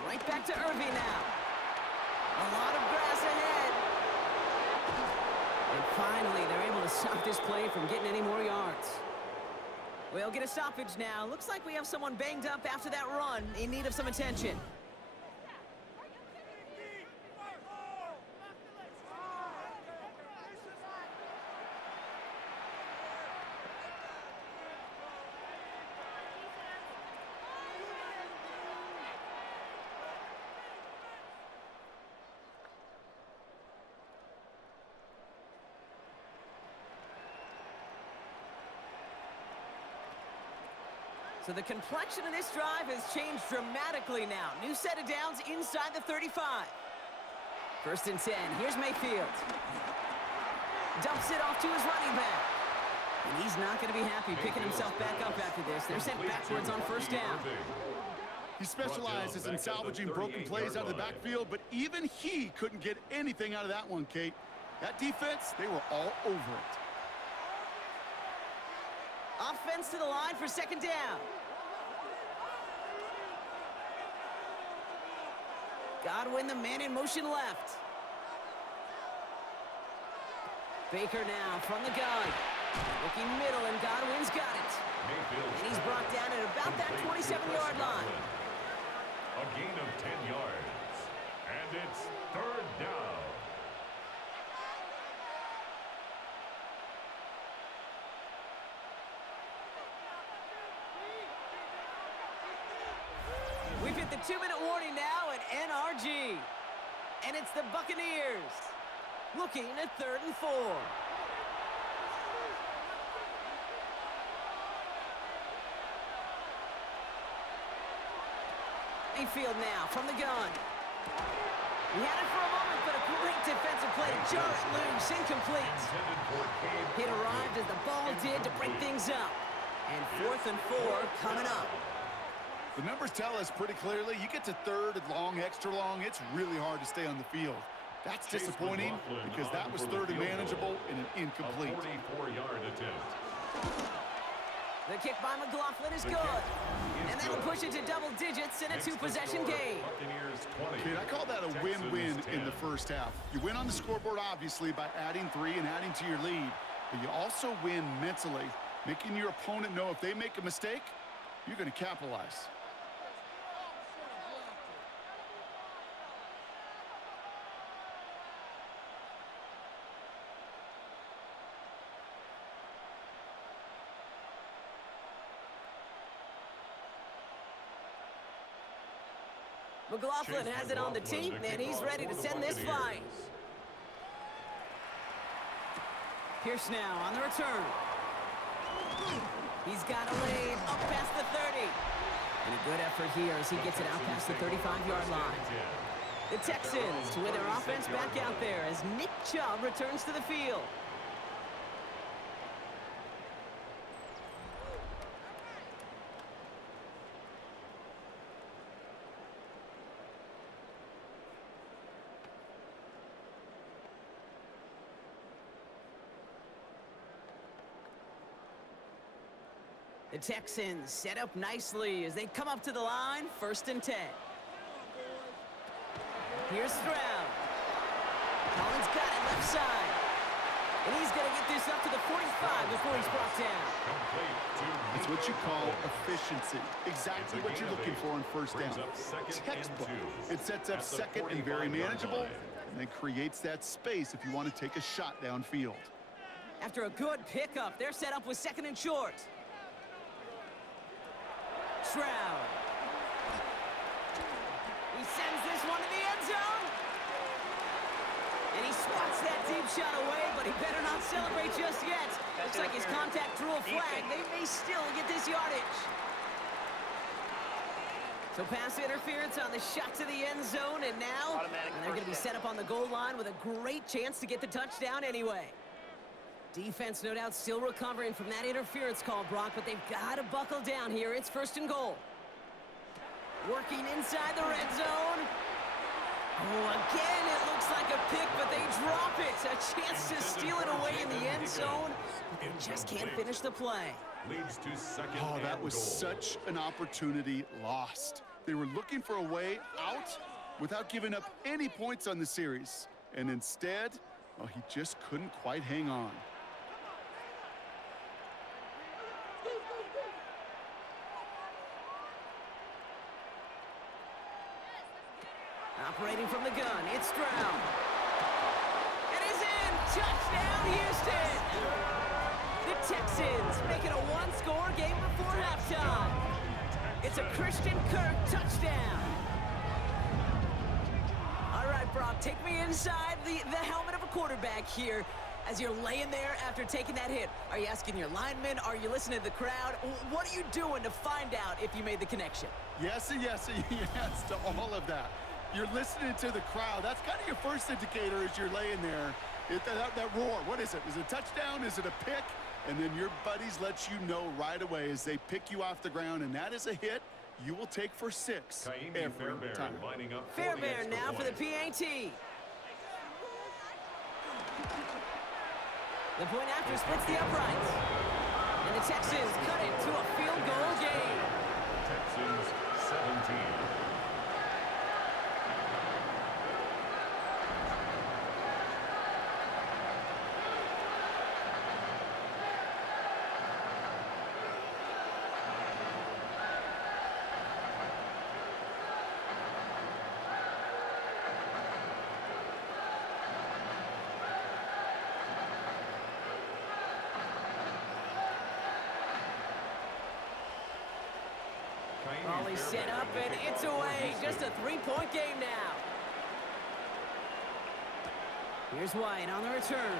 Right back to Irving now. A lot of grass ahead. And finally, they're able to stop this play from getting any more yards. We'll get a stoppage now. Looks like we have someone banged up after that run in need of some attention. So the complexion of this drive has changed dramatically now. New set of downs inside the 35. 1st and 10. Here's Mayfield. Dumps it off to his running back. And he's not going to be happy picking himself back up after this. They're sent backwards on 1st down. He specializes in salvaging broken plays out of the backfield, but even he couldn't get anything out of that one, Kate. That defense, they were all over it. Offense to the line for 2nd down. Godwin, the man in motion left. Baker now from the gun. Looking middle, and Godwin's got it. And he's brought down at about that 27-yard line. A gain of 10 yards. And it's 3rd down. We've hit the 2-minute warning now at NRG. And it's the Buccaneers looking at 3rd and 4. Mayfield now from the gun. He had it for a moment, but a great defensive play to jar it loose, incomplete. It arrived as the ball did to break things up. And 4th and 4 coming up. The numbers tell us pretty clearly, you get to 3rd and long, extra long, it's really hard to stay on the field. That's disappointing because that was 3rd and manageable and an incomplete. 44-yard attempt. The kick by McLaughlin is good. And that'll push it to double digits in a 2-possession game. Kid, I call that a win-win in the first half. You win on the scoreboard, obviously, by adding 3 and adding to your lead. But you also win mentally, making your opponent know if they make a mistake, you're going to capitalize. McLaughlin has it on the tee, and he's ready to send this flying. Pierce now on the return. He's got a lane up past the 30. And a good effort here as he gets it out past the 35-yard line. The Texans with their offense back out there as Nick Chubb returns to the field. The Texans set up nicely as they come up to the line, 1st and 10. Here's Stroud. Collins got it left side. And he's going to get this up to the 45 before he's brought down. It's what you call efficiency. Exactly what you're looking for on 1st down. Textbook. It sets up 2nd and very manageable, and then creates that space if you want to take a shot downfield. After a good pickup, they're set up with 2nd and short. Stroud. He sends this one to the end zone. And he swats that deep shot away, but he better not celebrate just yet. Looks like his contact drew a flag. They may still get this yardage. So pass interference on the shot to the end zone, and now they're going to be set up on the goal line with a great chance to get the touchdown anyway. Defense, no doubt, still recovering from that interference call, Brock, but they've got to buckle down here. It's 1st and goal. Working inside the red zone. Oh, again, it looks like a pick, but they drop it. A chance to steal it away in the end zone, but they just can't finish the play. Leads to 2nd Oh, that was goal. such an opportunity lost. They were looking for a way out without giving up any points on the series. And instead, well, he just couldn't quite hang on. Operating from the gun, it's Stroud. It is in! Touchdown, Houston! The Texans make it a one-score game before halftime. It's a Christian Kirk touchdown. All right, Brock, take me inside the helmet of a quarterback here as you're laying there after taking that hit. Are you asking your linemen? Are you listening to the crowd? What are you doing to find out if you made the connection? Yes and yes and yes to all of that. You're listening to the crowd. That's kind of your first indicator as you're laying there. That roar, what is it? Is it a touchdown? Is it a pick? And then your buddies let you know right away as they pick you off the ground, and that is a hit you will take for 6 every time. Fairbairn now for the PAT. The point after splits the uprights. And the Texans cut it to a field goal game. Texans 17. Ball set up, and it's away. Just a 3-point game now. Here's White on the return.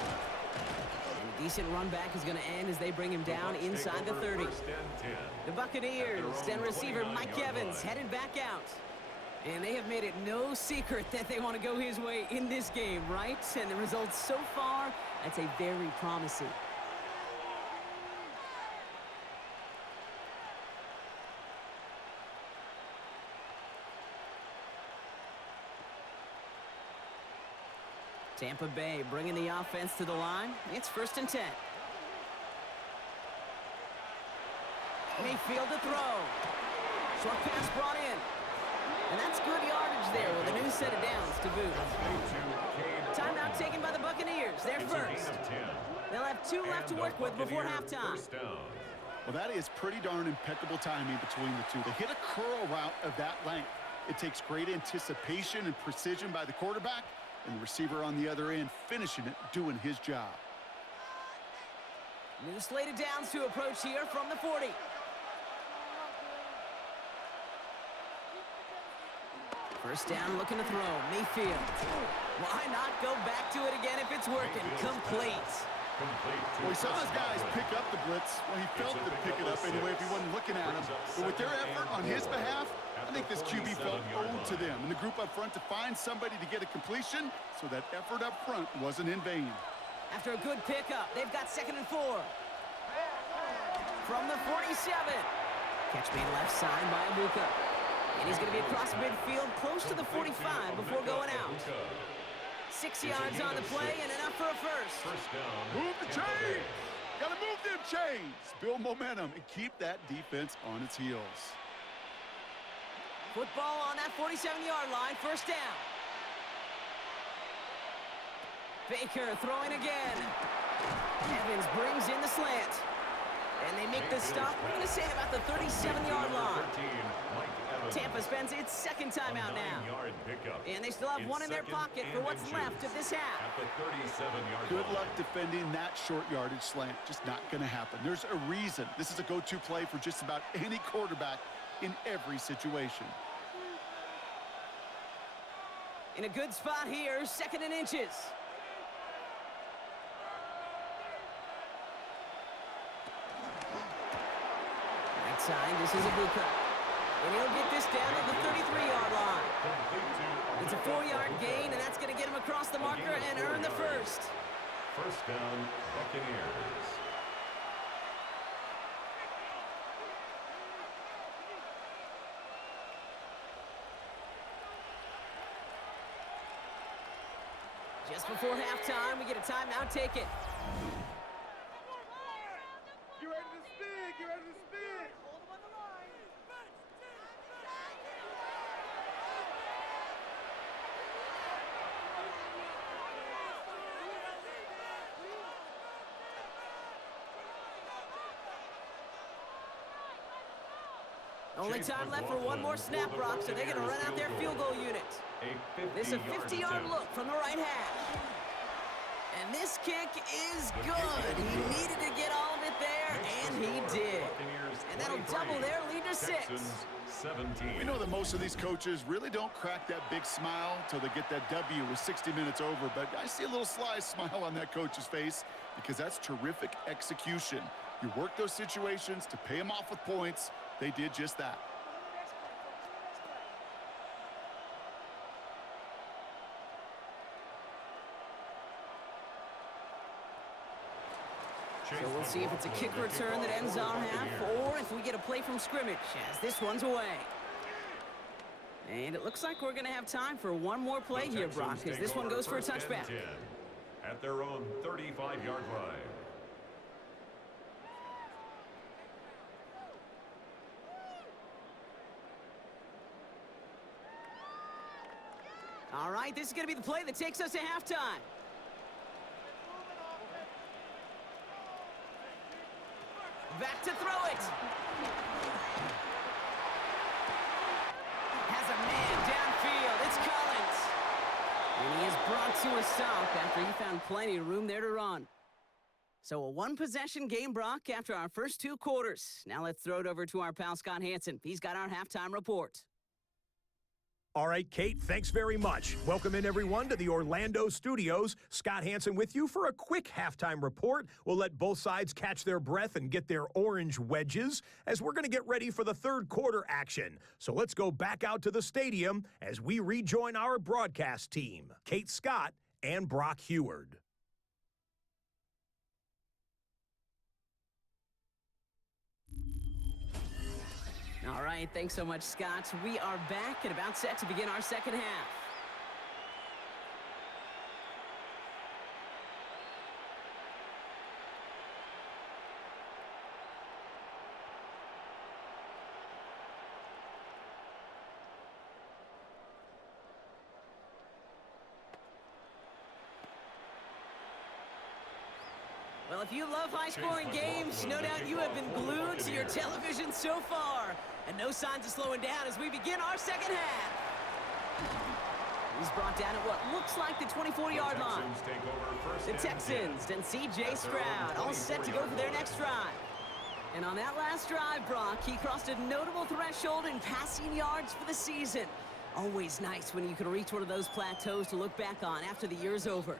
And a decent run back is going to end as they bring him down inside the 30. The Buccaneers and receiver Mike Evans headed back out. And they have made it no secret that they want to go his way in this game, right? And the results so far, I'd say very promising. Tampa Bay bringing the offense to the line. It's 1st and 10. Mayfield to throw. Short pass brought in. And that's good yardage there with a new set of downs to boot. Timeout taken by the Buccaneers. They're first. They'll have 2 left to work with before halftime. Well, that is pretty darn impeccable timing between the two. They hit a curl route of that length. It takes great anticipation and precision by the quarterback, and the receiver on the other end finishing it, doing his job. New slated downs to approach here from the 40. First down, looking to throw. Mayfield. Why not go back to it again if it's working? Complete. Well, he saw his guys pick up the blitz. Well, he felt to pick it up anyway if he wasn't looking at him. But with their effort on his behalf, I think this QB felt owed to them and the group up front to find somebody to get a completion, so that effort up front wasn't in vain. After a good pickup, they've got 2nd and 4. From the 47. Catch made left side by Abuka. And he's going to be across midfield close to the 45 before going out. 6 yards on the play and enough for a first. Move the chains! Gotta move them chains! Build momentum and keep that defense on its heels. Football on that 47-yard line, first down. Baker throwing again. Evans brings in the slant. And they make the stop. We're going to say about the 37-yard line. Tampa spends its 2nd timeout now. And they still have 1 in their pocket for what's left of this half. Good luck defending that short yardage slant. Just not going to happen. There's a reason. This is a go-to play for just about any quarterback in every situation. In a good spot here, 2nd and inches. Right side, this is Ibuka. And he'll get this down to the 33-yard line. It's a 4-yard gain, and that's going to get him across the marker and earn the first. First down, Buccaneers. Just before halftime, we get a timeout taken. You ready to spin? You ready to spin? Hold him on the line. Only time left for one more snap, Brock, so they're going to run out their field goal unit. This is a 50-yard look from the right hash. And this kick is good. He needed to get all of it there, and he did. And that'll double their lead to 6. We know that most of these coaches really don't crack that big smile till they get that W with 60 minutes over, but I see a little sly smile on that coach's face because that's terrific execution. You work those situations to pay them off with points. They did just that. So we'll see if it's a kick return that ends our half, or if we get a play from scrimmage, as this one's away. And it looks like we're going to have time for one more play here, Brock, as this one goes for a touchback. At their own 35-yard line. All right, this is going to be the play that takes us to halftime. Back to throw it. Has a man downfield. It's Collins. And he is brought to a stop after he found plenty of room there to run. So a one-possession game, Brock, after our first 2 quarters. Now let's throw it over to our pal Scott Hansen. He's got our halftime report. All right, Kate, thanks very much. Welcome in, everyone, to the Orlando studios. Scott Hansen with you for a quick halftime report. We'll let both sides catch their breath and get their orange wedges as we're going to get ready for the third quarter action. So let's go back out to the stadium as we rejoin our broadcast team, Kate Scott and Brock Heward. All right, thanks so much, Scott. We are back and about set to begin our second half. Well, if you love high-scoring games, no doubt you have been glued to your television so far. And no signs of slowing down as we begin our second half. He's brought down at what looks like the 24-yard line. The Texans and C.J. Stroud all set to go for their next drive. And on that last drive, Brock, he crossed a notable threshold in passing yards for the season. Always nice when you can reach one of those plateaus to look back on after the year's over.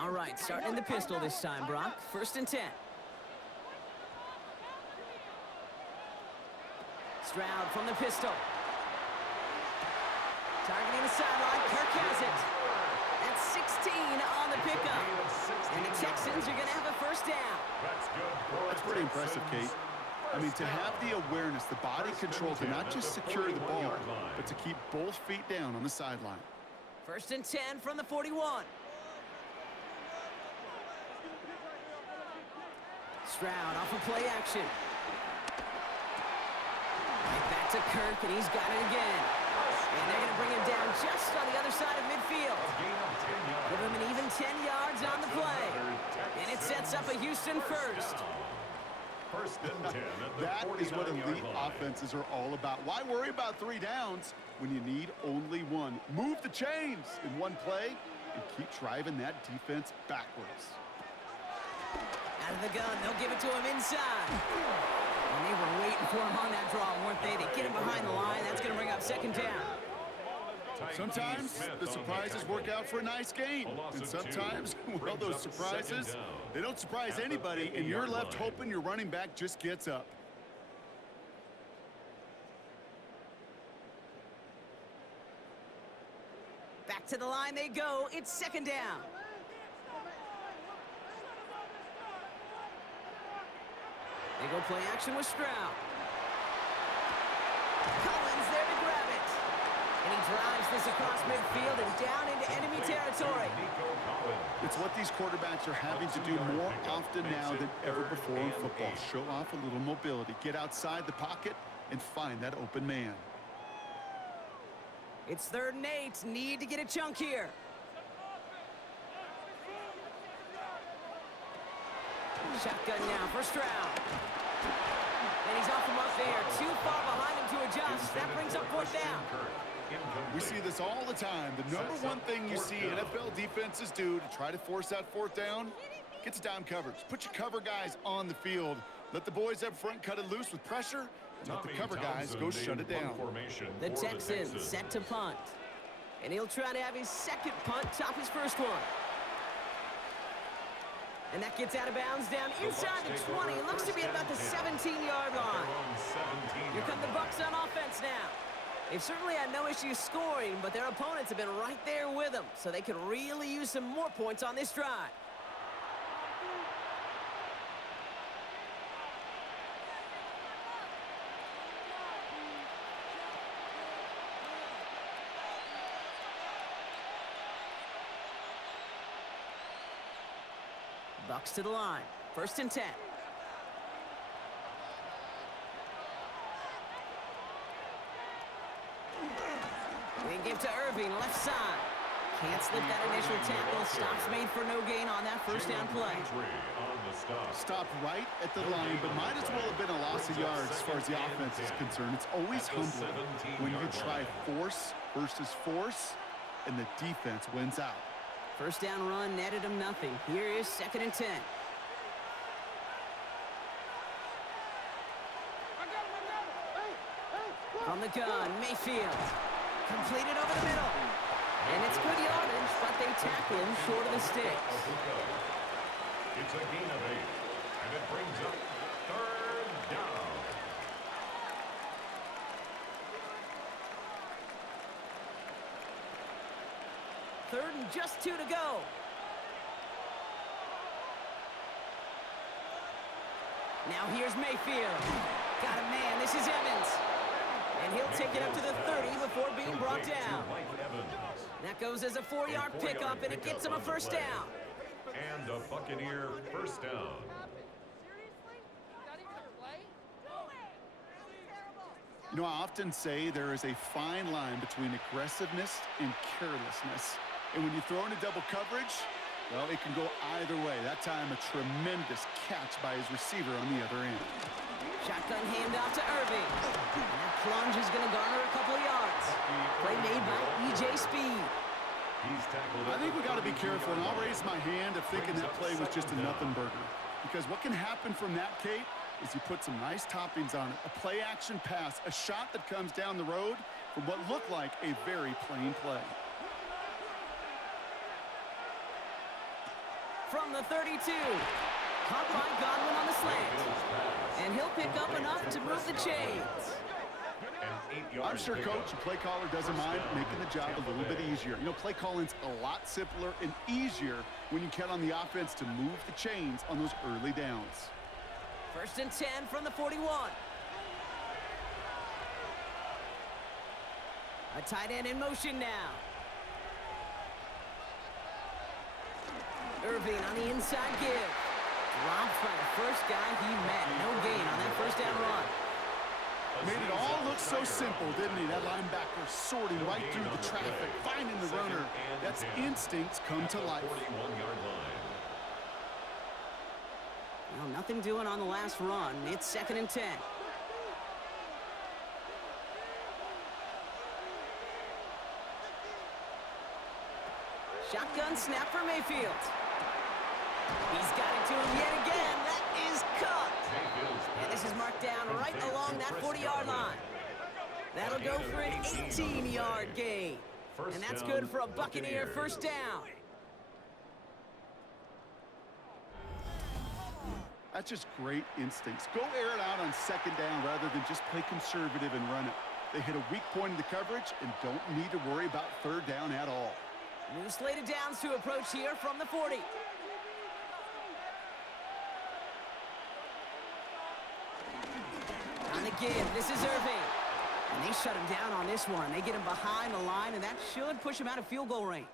All right, starting in the pistol this time, Brock. 1st and 10. Stroud from the pistol. Targeting the sideline. Kirk has it. That's 16 on the pickup. And the Texans are going to have a first down. That's pretty impressive, Kate. I mean, to have the awareness, the body control to not just secure the ball, but to keep both feet down on the sideline. 1st and 10 from the 41. Stroud off of play action. Right back to Kirk, and he's got it again. And they're going to bring him down just on the other side of midfield. Give him an even 10 yards on the play. And it sets up a Houston first. First and 10 at the That is what elite 49-yard line. offenses are all about. Why worry about 3 downs when you need only 1? Move the chains in one play and keep driving that defense backwards. Out of the gun, they'll give it to him inside. And they were waiting for him on that draw, weren't they? They get him behind the line. That's going to bring up second down. Sometimes the surprises work out for a nice game. And sometimes, well, those surprises, they don't surprise anybody, and you're left hoping your running back just gets up. Back to the line they go. It's second down. They go play action with Stroud. Collins there to grab it. And he drives this across midfield and down into enemy territory. It's what these quarterbacks are having to do more often now than ever before in football. Show off a little mobility. Get outside the pocket and find that open man. It's 3rd and 8. Need to get a chunk here. Shotgun now for Stroud. And he's off the mark there. Too far behind him to adjust. That brings up 4th down. We see this all the time. The number one thing you see NFL defenses do to try to force that 4th down, get to down coverage. Put your cover guys on the field. Let the boys up front cut it loose with pressure, and let the cover guys go shut it down. The Texans set to punt. And he'll try to have his second punt top his first one. And that gets out of bounds down inside the 20. It looks to be at about the 17-yard line. Here come the Bucs on offense now. They've certainly had no issues scoring, but their opponents have been right there with them, so they could really use some more points on this drive. Bucs to the line. 1st and 10. They give to Irving, left side. Can't slip that initial tackle. Stops made for no gain on that first down play. Stopped right at the line, but might as well have been a loss of yards as far as the offense is concerned. It's always humbling when you try force versus force, and the defense wins out. First down run netted him nothing. Here is 2nd and 10. From the gun, Mayfield. Completed over the middle. And it's good yardage, but they tackle him short of the sticks. It's a gain of 8, and it brings up 3rd down. Third and just 2 to go. Now here's Mayfield. Got a man. This is Evans. And he'll take it up to the 30 before being brought down. That goes as a 4-yard pickup, and it gets him a first down. And a Buccaneer first down. You know, I often say there is a fine line between aggressiveness and carelessness. And when you throw into double coverage, well, it can go either way. That time, a tremendous catch by his receiver on the other end. Shotgun handoff to Irving. And that plunge is going to garner a couple of yards. Play made by E.J. Speed. I think we got to be careful, and I'll raise my hand of thinking that play was just a nothing burger. Because what can happen from that, Kate, is you put some nice toppings on it. A play-action pass, a shot that comes down the road from what looked like a very plain play. From the 32. Caught by Godwin on the slant. And he'll pick up enough to move the chains. I'm sure coach and play caller doesn't mind making the job a little bit easier. You know, play calling's a lot simpler and easier when you count on the offense to move the chains on those early downs. 1st and 10 from the 41. A tight end in motion now. Irving on the inside give. Dropped by the first guy he met. No gain on that first down run. Made it all look so simple, didn't he? That linebacker sorting right through the traffic, finding the runner. That's instincts come to life. Well, nothing doing on the last run. It's 2nd and 10. Shotgun snap for Mayfield. He's got it to him yet again. That is caught. And this is marked down right along that 40-yard line. That'll go for an 18-yard gain. And that's good for a Buccaneer first down. That's just great instincts. Go air it out on second down rather than just play conservative and run it. They hit a weak point in the coverage and don't need to worry about third down at all. New slated downs to approach here from the 40. On the give, this is Irving. And they shut him down on this one. They get him behind the line, and that should push him out of field goal range.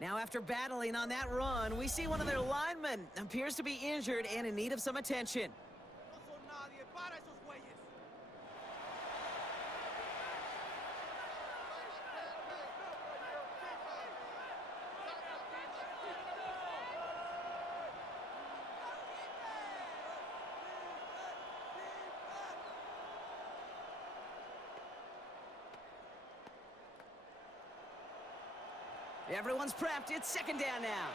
Now, after battling on that run, we see one of their linemen appears to be injured and in need of some attention. Everyone's prepped. It's second down now.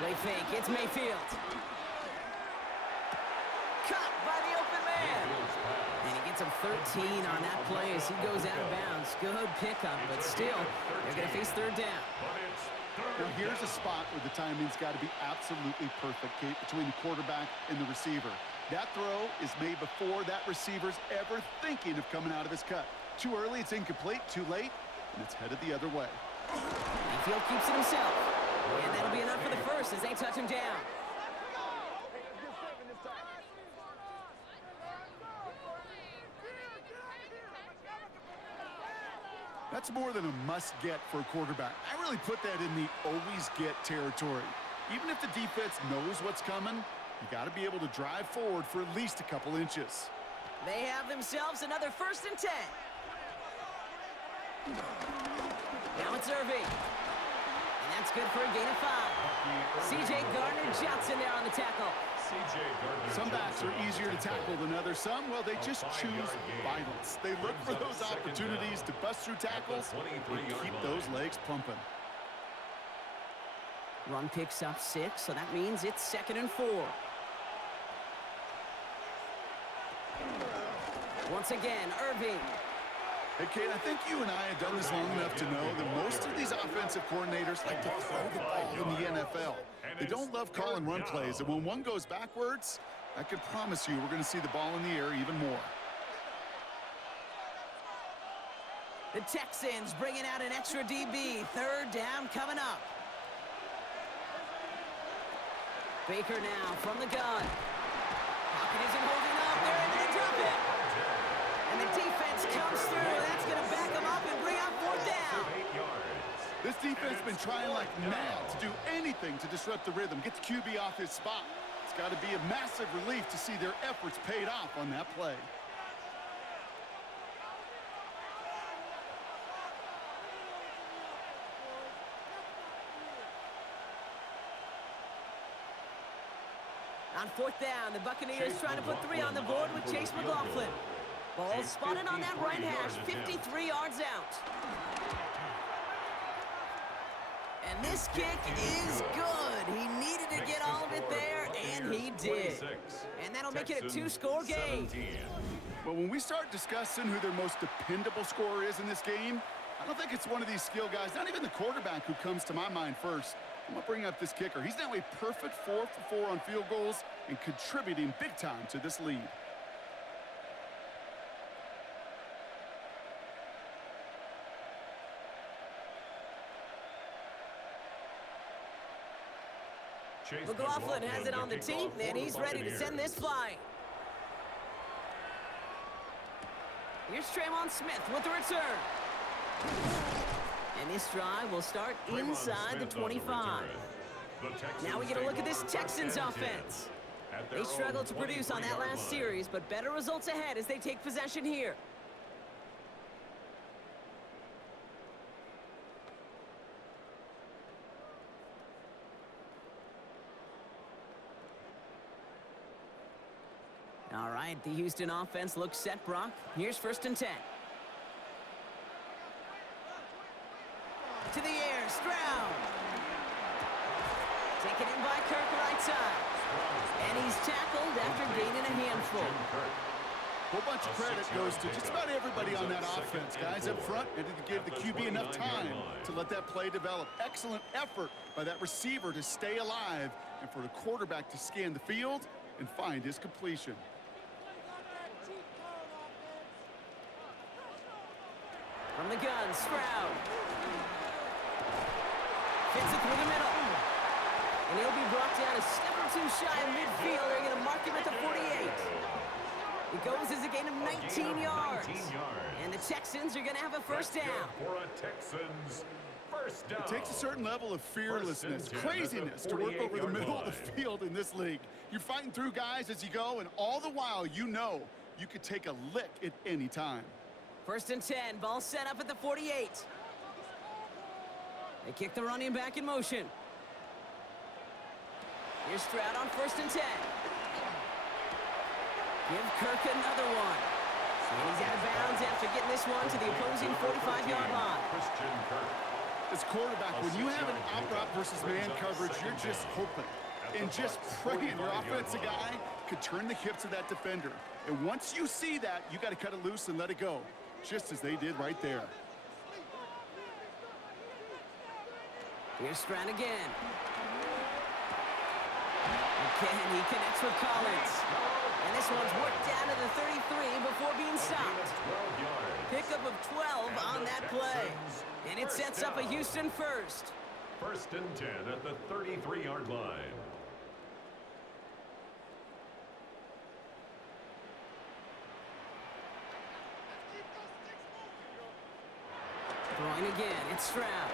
Play fake. It's Mayfield. Caught by the open man. And he gets him 13 on that play as he goes out of bounds. Good pickup, but still, they're going to face third down. Now here's a spot where the timing's got to be absolutely perfect, Kate, between the quarterback and the receiver. That throw is made before that receiver's ever thinking of coming out of his cut. Too early, it's incomplete. Too late, and it's headed the other way. Mayfield keeps it himself. And that'll be enough for the first as they touch him down. That's more than a must-get for a quarterback. I really put that in the always-get territory. Even if the defense knows what's coming, you got to be able to drive forward for at least a couple inches. They have themselves another 1st and 10. Now it's Irving. And that's good for a gain of 5. C.J. Gardner-Johnson there on the tackle. Some backs are easier to tackle than others. Some, well, they just choose violence. They look for those opportunities to bust through tackles and keep those legs pumping. Run picks up 6, so that means it's 2nd and 4. Once again, Irving. Hey, Kate, I think you and I have done this long enough to know that most of these offensive coordinators like to throw the ball in the NFL. They don't love calling run plays, and when one goes backwards, I can promise you we're going to see the ball in the air even more. The Texans bringing out an extra DB. 3rd down coming up. Baker now from the gun. Pocket isn't holding up. They're able to drop it. And the defense comes through. That's going to back them up and bring out 4th down. This defense has been trying like mad to do anything to disrupt the rhythm, get the QB off his spot. It's got to be a massive relief to see their efforts paid off on that play. On 4th down, the Buccaneers trying to put 3 on the board with Chase McLaughlin. Ball spotted on that right hash, 53 yards out. And this kick is good. He needed to get all of it there, and he did. And that'll make it a 2-score game. Well, when we start discussing who their most dependable scorer is in this game, I don't think it's one of these skill guys, not even the quarterback, who comes to my mind first. I'm going to bring up this kicker. He's now a perfect 4 for 4 on field goals and contributing big time to this lead. McLaughlin has it on the tee, and he's ready to send this flying. Here's Tremon Smith with the return. And this drive will start inside the 25. Now we get a look at this Texans offense. They struggled to produce on that last series, but better results ahead as they take possession here. All right, the Houston offense looks set, Brock. Here's 1st and 10. To the air, Stroud. Taken in by Kirk right side. And he's tackled after gaining a handful. A whole bunch of credit goes to just about everybody on that offense. Guys up front, and to give the QB enough time to let that play develop. Excellent effort by that receiver to stay alive and for the quarterback to scan the field and find his completion. From the gun, Stroud. Fits it through the middle. And he'll be brought down a step or two shy of midfield. They're going to mark him at the 48. It goes as a gain of 19 yards. And the Texans are going to have a first down. For a Texans first down. It takes a certain level of fearlessness, craziness to work over the middle of the field in this league. You're fighting through guys as you go, and all the while you know you could take a lick at any time. 1st and 10, ball set up at the 48. They kick the running back in motion. Here's Stroud on 1st and 10. Give Kirk another one. And he's out of bounds after getting this one to the opposing 45-yard line. As quarterback, when you have an out-route versus man coverage, you're just hoping and just praying your offensive guy could turn the hips of that defender. And once you see that, you got to cut it loose and let it go, just as they did right there. Here's Stroud again. Again, he connects with Collins. And this one's worked down to the 33 before being stopped. Pickup of 12 on that play. And it sets up a Houston first. 1st and 10 at the 33-yard line. Throwing again, it's Stroud.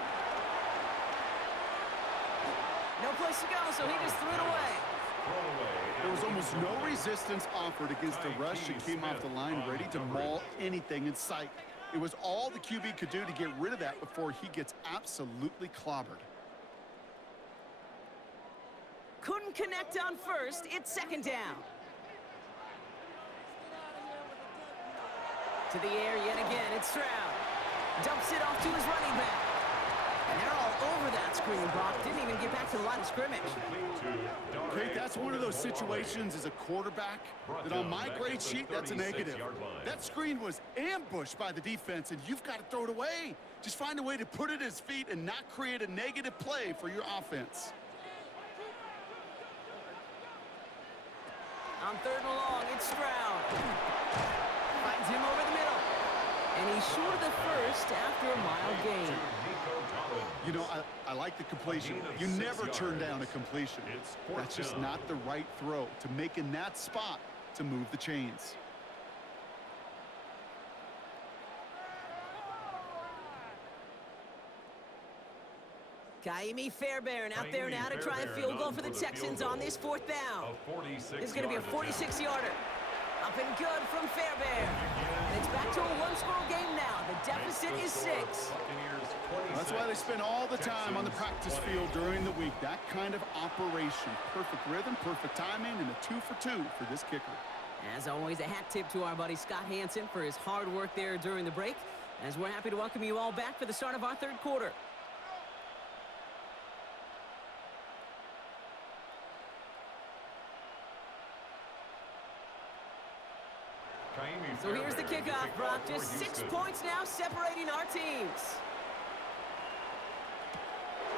No place to go, so he just threw it away. There was almost no resistance offered against a rush that came off the line ready to maul anything in sight. It was all the QB could do to get rid of that before he gets absolutely clobbered. Couldn't connect on 1st, it's 2nd down. To the air yet again, it's Stroud. Dumps it off to his running back. And they're all over that screen, Brock. Didn't even get back to the line of scrimmage. Okay, that's one of those situations as a quarterback that on my grade sheet, that's a negative. That screen was ambushed by the defense, and you've got to throw it away. Just find a way to put it at his feet and not create a negative play for your offense. On 3rd and long, it's Stroud. Finds him over the middle. And he's short of the first after a mild gain. You know, I like the completion. You never turn down a completion. That's just not the right throw to make in that spot to move the chains. Kaimi Fairbairn out there now to try a field goal for the Texans on this 4th down. It's going to be a 46-yarder. Up and good from Fairbairn. And it's back to a one-score game now. The deficit is 6. That's why they spend all the time on the practice field during the week. That kind of operation. Perfect rhythm, perfect timing, and a 2 for 2 for this kicker. As always, a hat tip to our buddy Scott Hansen for his hard work there during the break, as we're happy to welcome you all back for the start of our 3rd quarter. So here's the kickoff, Brock. Just 6 points now separating our teams.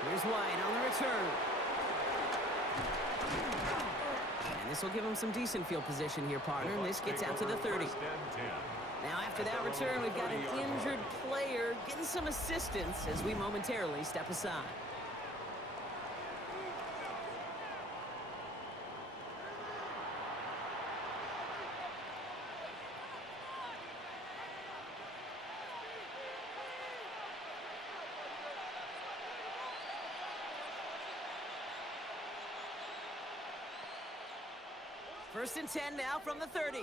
Here's White on the return. And this will give him some decent field position here, partner. And this gets out to the 30. Now after that return, we've got an injured player getting some assistance as we momentarily step aside. First and 10 now from the 30.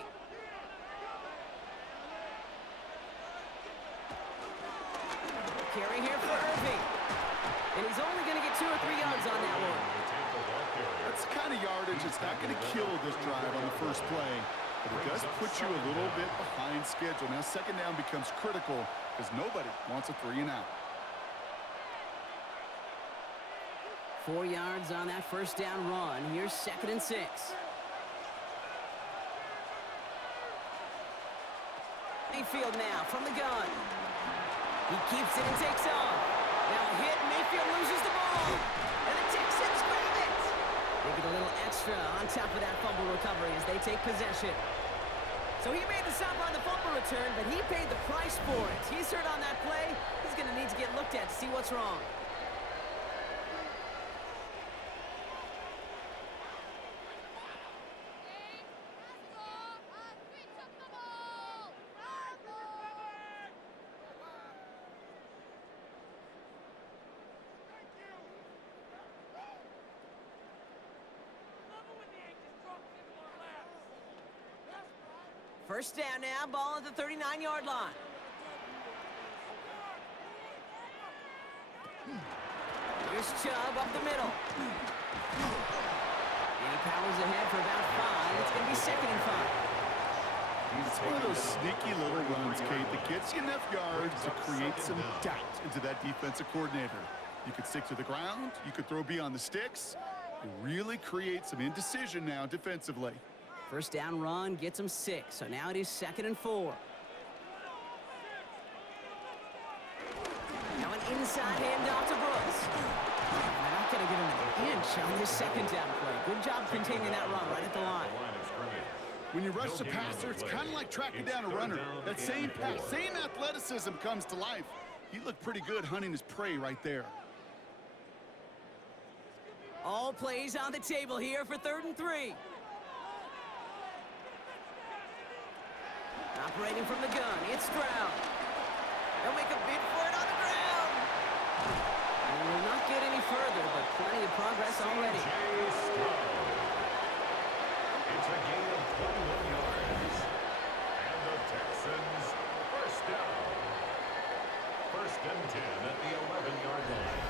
Carry here for Irving. And he's only going to get 2 or 3 yards on that one. That's the kind of yardage that's not going to kill this drive on the first play. but it does put you a little bit behind schedule. Now, second down becomes critical because nobody wants a 3-and-out. 4 yards on that first down run. Here's 2nd and 6. Mayfield now from the gun. He keeps it and takes off. Now a hit. Mayfield loses the ball. And the Texans grab it. They get a little extra on top of that fumble recovery as they take possession. So he made the stop on the fumble return, but he paid the price for it. He's hurt on that play. He's going to need to get looked at to see what's wrong. First down now, ball at the 39-yard line. Here's Chubb up the middle. And he powers ahead for about 5. It's going to be 2nd and 5. It's one of those sneaky little runs, Kate, that gets you enough yards to create some doubt into that defensive coordinator. You could stick to the ground. You could throw beyond the sticks. You really create some indecision now defensively. First down run gets him 6, so now it is 2nd and 4. Now an inside handoff to Brooks. They're not going to get him an inch on this 2nd down play. Good job containing that run right at the line. When you rush the passer, it's kind of like tracking down a runner. That same pass, same athleticism comes to life. He looked pretty good hunting his prey right there. All plays on the table here for 3rd and 3. Operating from the gun, it's Stroud. They'll make a bid for it on the ground. And will not get any further, but plenty of progress already. It's a gain of 21 yards. And the Texans first down. 1st and 10 at the 11-yard line.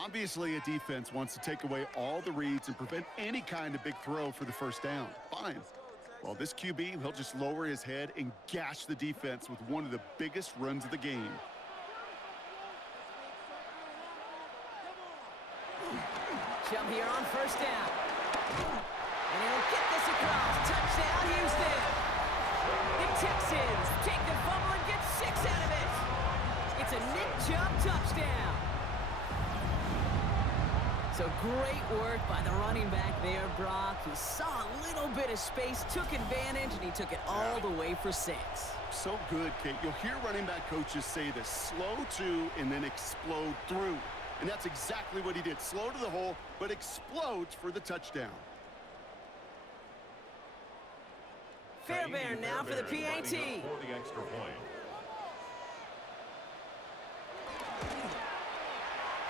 Obviously, a defense wants to take away all the reads and prevent any kind of big throw for the first down. Fine. Well, this QB, he'll just lower his head and gash the defense with one of the biggest runs of the game. Jump here on first down. And he'll get this across. Touchdown, Houston. The Texans take the fumble and get 6 out of it. It's a Nick Chubb touchdown. So great work by the running back there, Brock. He saw a little bit of space, took advantage, and he took it all the way for 6. So good, Kate. You'll hear running back coaches say this: slow to and then explode through. And that's exactly what he did. Slow to the hole, but explodes for the touchdown. Fairbairn now for the PAT. For the extra point.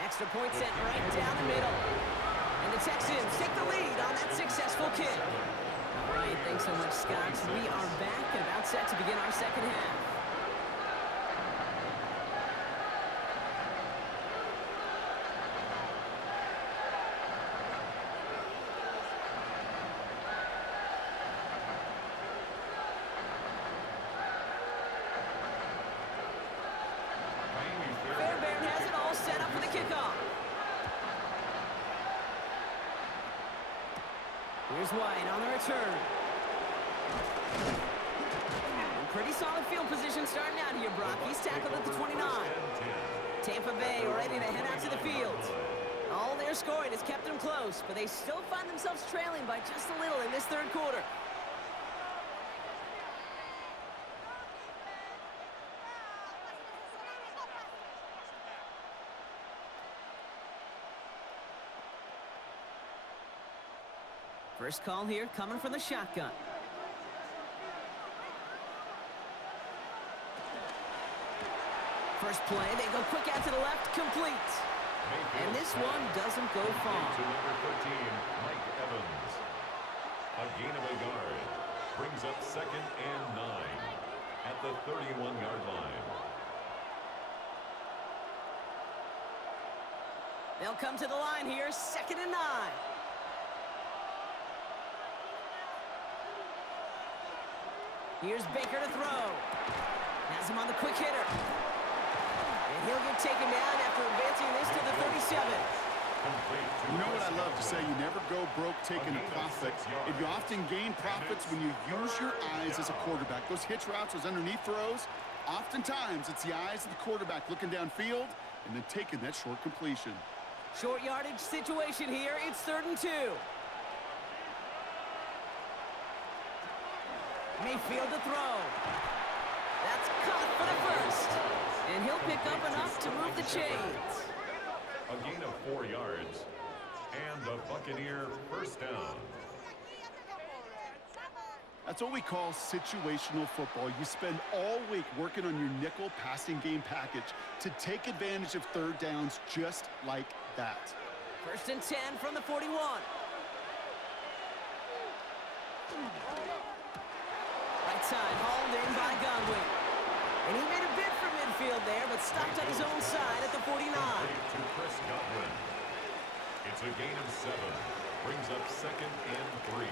Extra point sent right down the middle. And the Texans take the lead on that successful kick. All right, thanks so much, Scott. We are back and about set to begin our 2nd half. Fairbairn has it all set up for the kickoff. Here's White on the return. Pretty solid field position starting out here, Brock. He's tackled at the 29. Tampa Bay ready to head out to the field. All their scoring has kept them close, but they still find themselves trailing by just a little in this 3rd quarter. First call here coming from the shotgun. First play, they go quick out to the left, complete. And this one doesn't go far. To number 13, Mike Evans. A gain of a yard. Brings up 2nd and 9 at the 31-yard line. 2 They'll come to the line here, 2nd and 9. Here's Baker to throw. Has him on the quick hitter. And he'll get taken down after advancing this to the 37. You know what I love to say, you never go broke taking a profit. And you often gain profits when you use your eyes as a quarterback. Those hitch routes, those underneath throws, oftentimes it's the eyes of the quarterback looking downfield and then taking that short completion. Short yardage situation here. It's 3rd and 2. Mayfield to throw. That's caught for the first. And he'll pick up enough to move the chains. A gain of 4 yards. And the Buccaneer first down. That's what we call situational football. You spend all week working on your nickel passing game package to take advantage of 3rd downs just like that. 1st and 10 from the 41. Right side, hauled in by Godwin. And he made a bid for midfield there, but stopped on his own side at the 49. To Chris Godwin. It's a gain of 7. Brings up 2nd and 3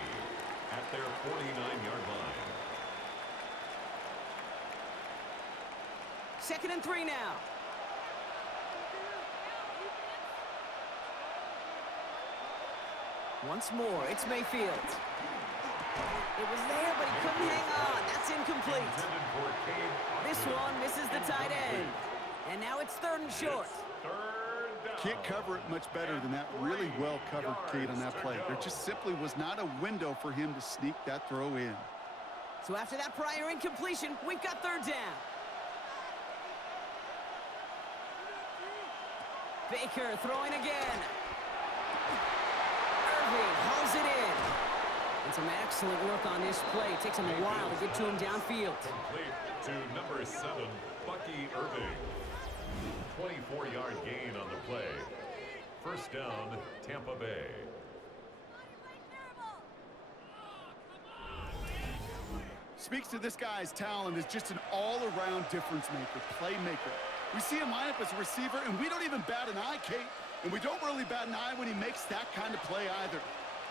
at their 49-yard line. 2nd and 3 now. Once more, it's Mayfield. It was there, but he couldn't hang on. That's incomplete. This one misses the tight end. And now it's 3rd and short. Can't cover it much better than that. Really well covered, Kate, on that play. There just simply was not a window for him to sneak that throw in. So after that prior incompletion, we've got 3rd down. Baker throwing again. Irving hauls it in. And some excellent work on this play. It takes him a while to get to him downfield. Complete to number 7, Bucky Irving. 24-yard gain on the play. First down, Tampa Bay. Speaks to this guy's talent as just an all-around difference maker, playmaker. We see him line up as a receiver, and we don't even bat an eye, Kate. And we don't really bat an eye when he makes that kind of play either.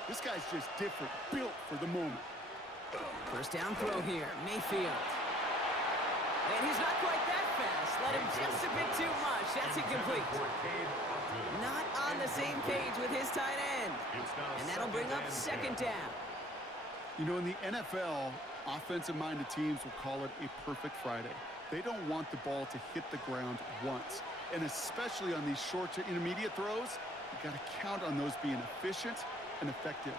This guy's just different, built for the moment. First down throw here, Mayfield. And he's not quite that fast. Let him just a bit too much. That's incomplete. Not on the same page with his tight end. And that'll bring up 2nd down. You know, in the NFL, offensive-minded teams will call it a perfect Friday. They don't want the ball to hit the ground once. And especially on these short to intermediate throws, you got to count on those being efficient and effective.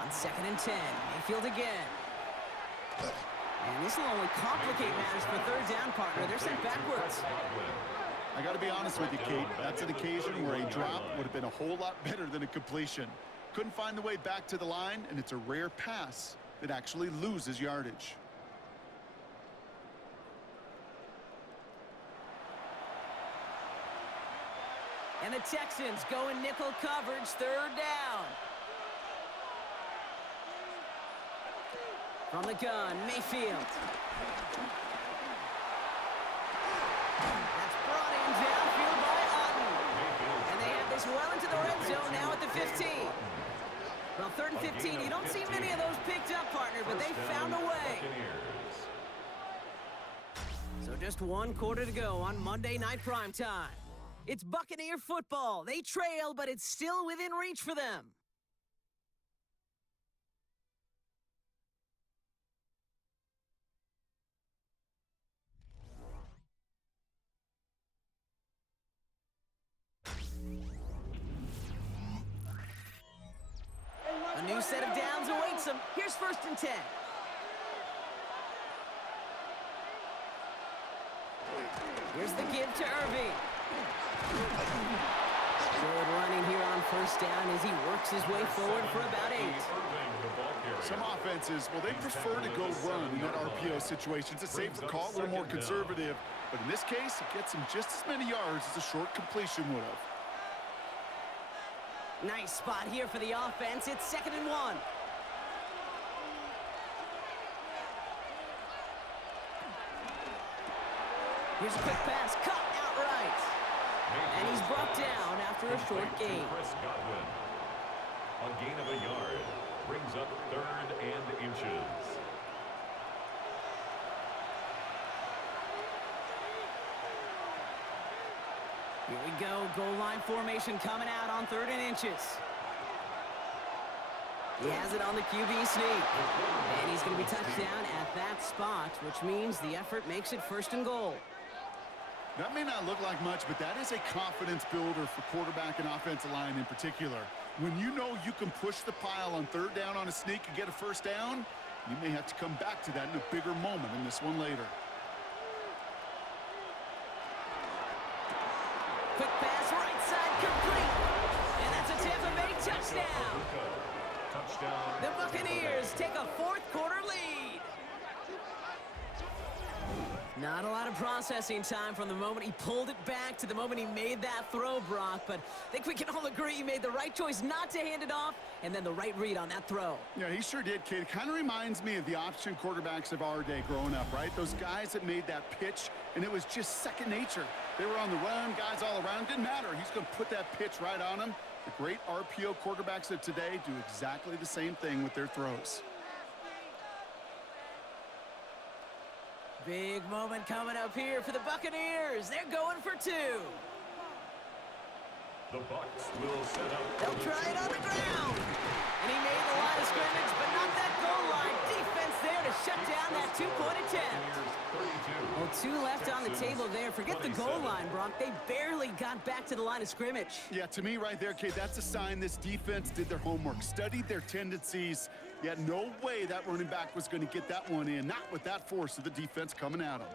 On 2nd and 10, Mayfield again. And this will only complicate matters for 3rd down, partner. They're sent backwards. I got to be honest with you, Kate. That's an occasion where a drop would have been a whole lot better than a completion. Couldn't find the way back to the line, and it's a rare pass that actually loses yardage. And the Texans go in nickel coverage, 3rd down. From the gun, Mayfield. That's brought in downfield by Otten. And they have this well into the red zone now at the 15. Well, 3rd and 15, you don't see many of those picked up, partner, but they found a way. So just 1 quarter to go on Monday Night Primetime. It's Buccaneer football. They trail, but it's still within reach for them. A new set of downs awaits them. Here's 1st and 10. Here's the give to Irving. Good running here on 1st down as he works his way forward for about 8. Some offenses, well, they prefer to go run in that RPO situation. It's a safer call, a little more conservative. But in this case, it gets him just as many yards as a short completion would have. Nice spot here for the offense. It's 2nd and 1. Here's a quick pass, caught outright. And he's brought down after a short gain. Chris Godwin. A gain of a yard. Brings up 3rd and inches. Here we go, goal line formation coming out on 3rd and inches. He has it on the QB sneak. And he's going to be touched down at that spot, which means the effort makes it 1st and goal. That may not look like much, but that is a confidence builder for quarterback and offensive line in particular. When you know you can push the pile on 3rd down on a sneak and get a 1st down, you may have to come back to that in a bigger moment in this one later. Quick pass, right side, complete. And that's a Tampa Bay touchdown. The Buccaneers take a 4th quarter lead. Not a lot of processing time from the moment he pulled it back to the moment he made that throw, Brock. But I think we can all agree he made the right choice not to hand it off, and then the right read on that throw. Yeah, he sure did, kid. It kind of reminds me of the option quarterbacks of our day growing up, right? Those guys that made that pitch, and it was just second nature. They were on the run, guys all around. Didn't matter. He's going to put that pitch right on him. The great RPO quarterbacks of today do exactly the same thing with their throws. Big moment coming up here for the Buccaneers. They're going for 2. The Bucs will set up. They'll try it on the ground. And he made the line of scrimmage, but not that goal line. Defense there to shut down that 2-point attempt. Well, 2 left on the table there. Forget the goal line, Brock. They barely got back to the line of scrimmage. Yeah, to me right there, Kate, that's a sign this defense did their homework, studied their tendencies. Yet no way that running back was going to get that one in, not with that force of the defense coming at him.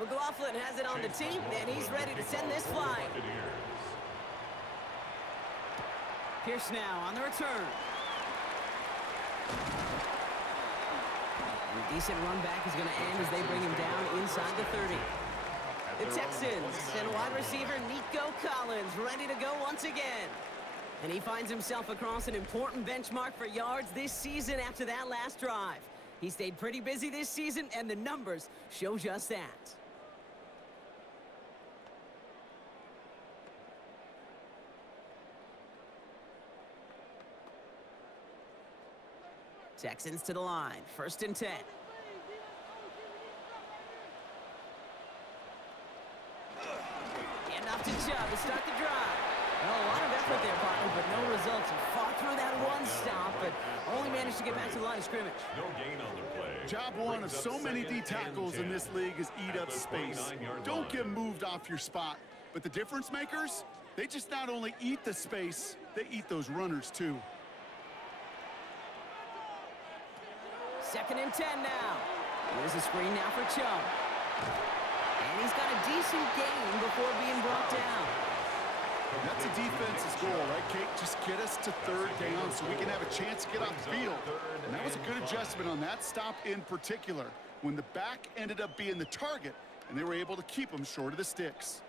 McLaughlin has it on the team, and he's ready to send this flying. Pierce now on the return. And a decent run back is going to end as they bring him down inside the 30. The Texans send wide receiver Nico Collins ready to go once again. And he finds himself across an important benchmark for yards this season after that last drive. He stayed pretty busy this season, and the numbers show just that. Texans to the line, 1st and 10. Enough to Chubb to start the drive. Well, a lot of effort there, partner, but no results. He fought through that one stop, but only managed to get back to the line of scrimmage. No gain on the play. Job one of so many D tackles in this league is eat up space. Don't get moved off your spot. But the difference makers, they just not only eat the space, they eat those runners too. 2nd and 10 now. Here's a screen now for Chubb. And he's got a decent gain before being brought down. That's a defense's goal, right, Kate? Just get us to 3rd down so we can have a chance to get off the field. And that was a good adjustment on that stop in particular, when the back ended up being the target, and they were able to keep him short of the sticks.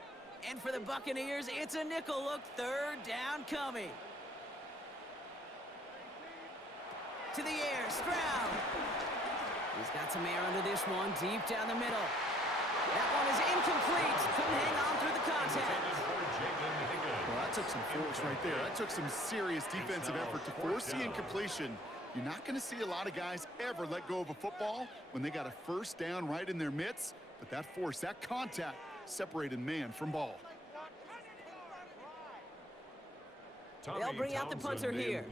And for the Buccaneers, it's a nickel look, 3rd down coming. To the air, Stroud. He's got some air under this one, deep down the middle. That one is incomplete. Couldn't hang on through the contact. Well, that took some force right there. That took some serious defensive effort to force the incompletion. You're not going to see a lot of guys ever let go of a football when they got a 1st down right in their midst. But that force, that contact, separated man from ball. They'll bring out the punter here.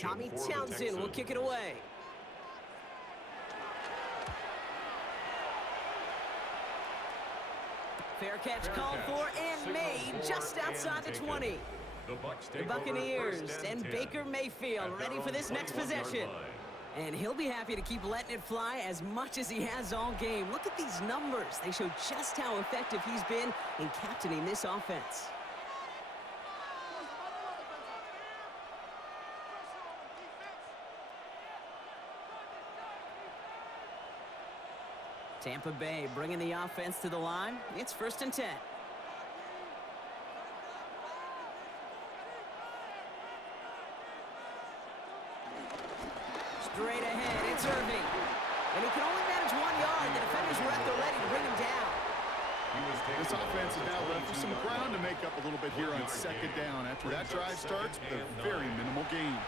Tommy Townsend will kick it away. Fair catch called for and made just outside the 20. The Buccaneers and Baker Mayfield ready for this next possession. And he'll be happy to keep letting it fly as much as he has all game. Look at these numbers. They show just how effective he's been in captaining this offense. Tampa Bay bringing the offense to the line. It's 1st and 10. Straight ahead, it's Irving. And he can only manage 1 yard. The defenders were at the ready to bring him down. This offense is now left with some ground to make up a little bit here on 2nd down after that drive starts with a very minimal gain.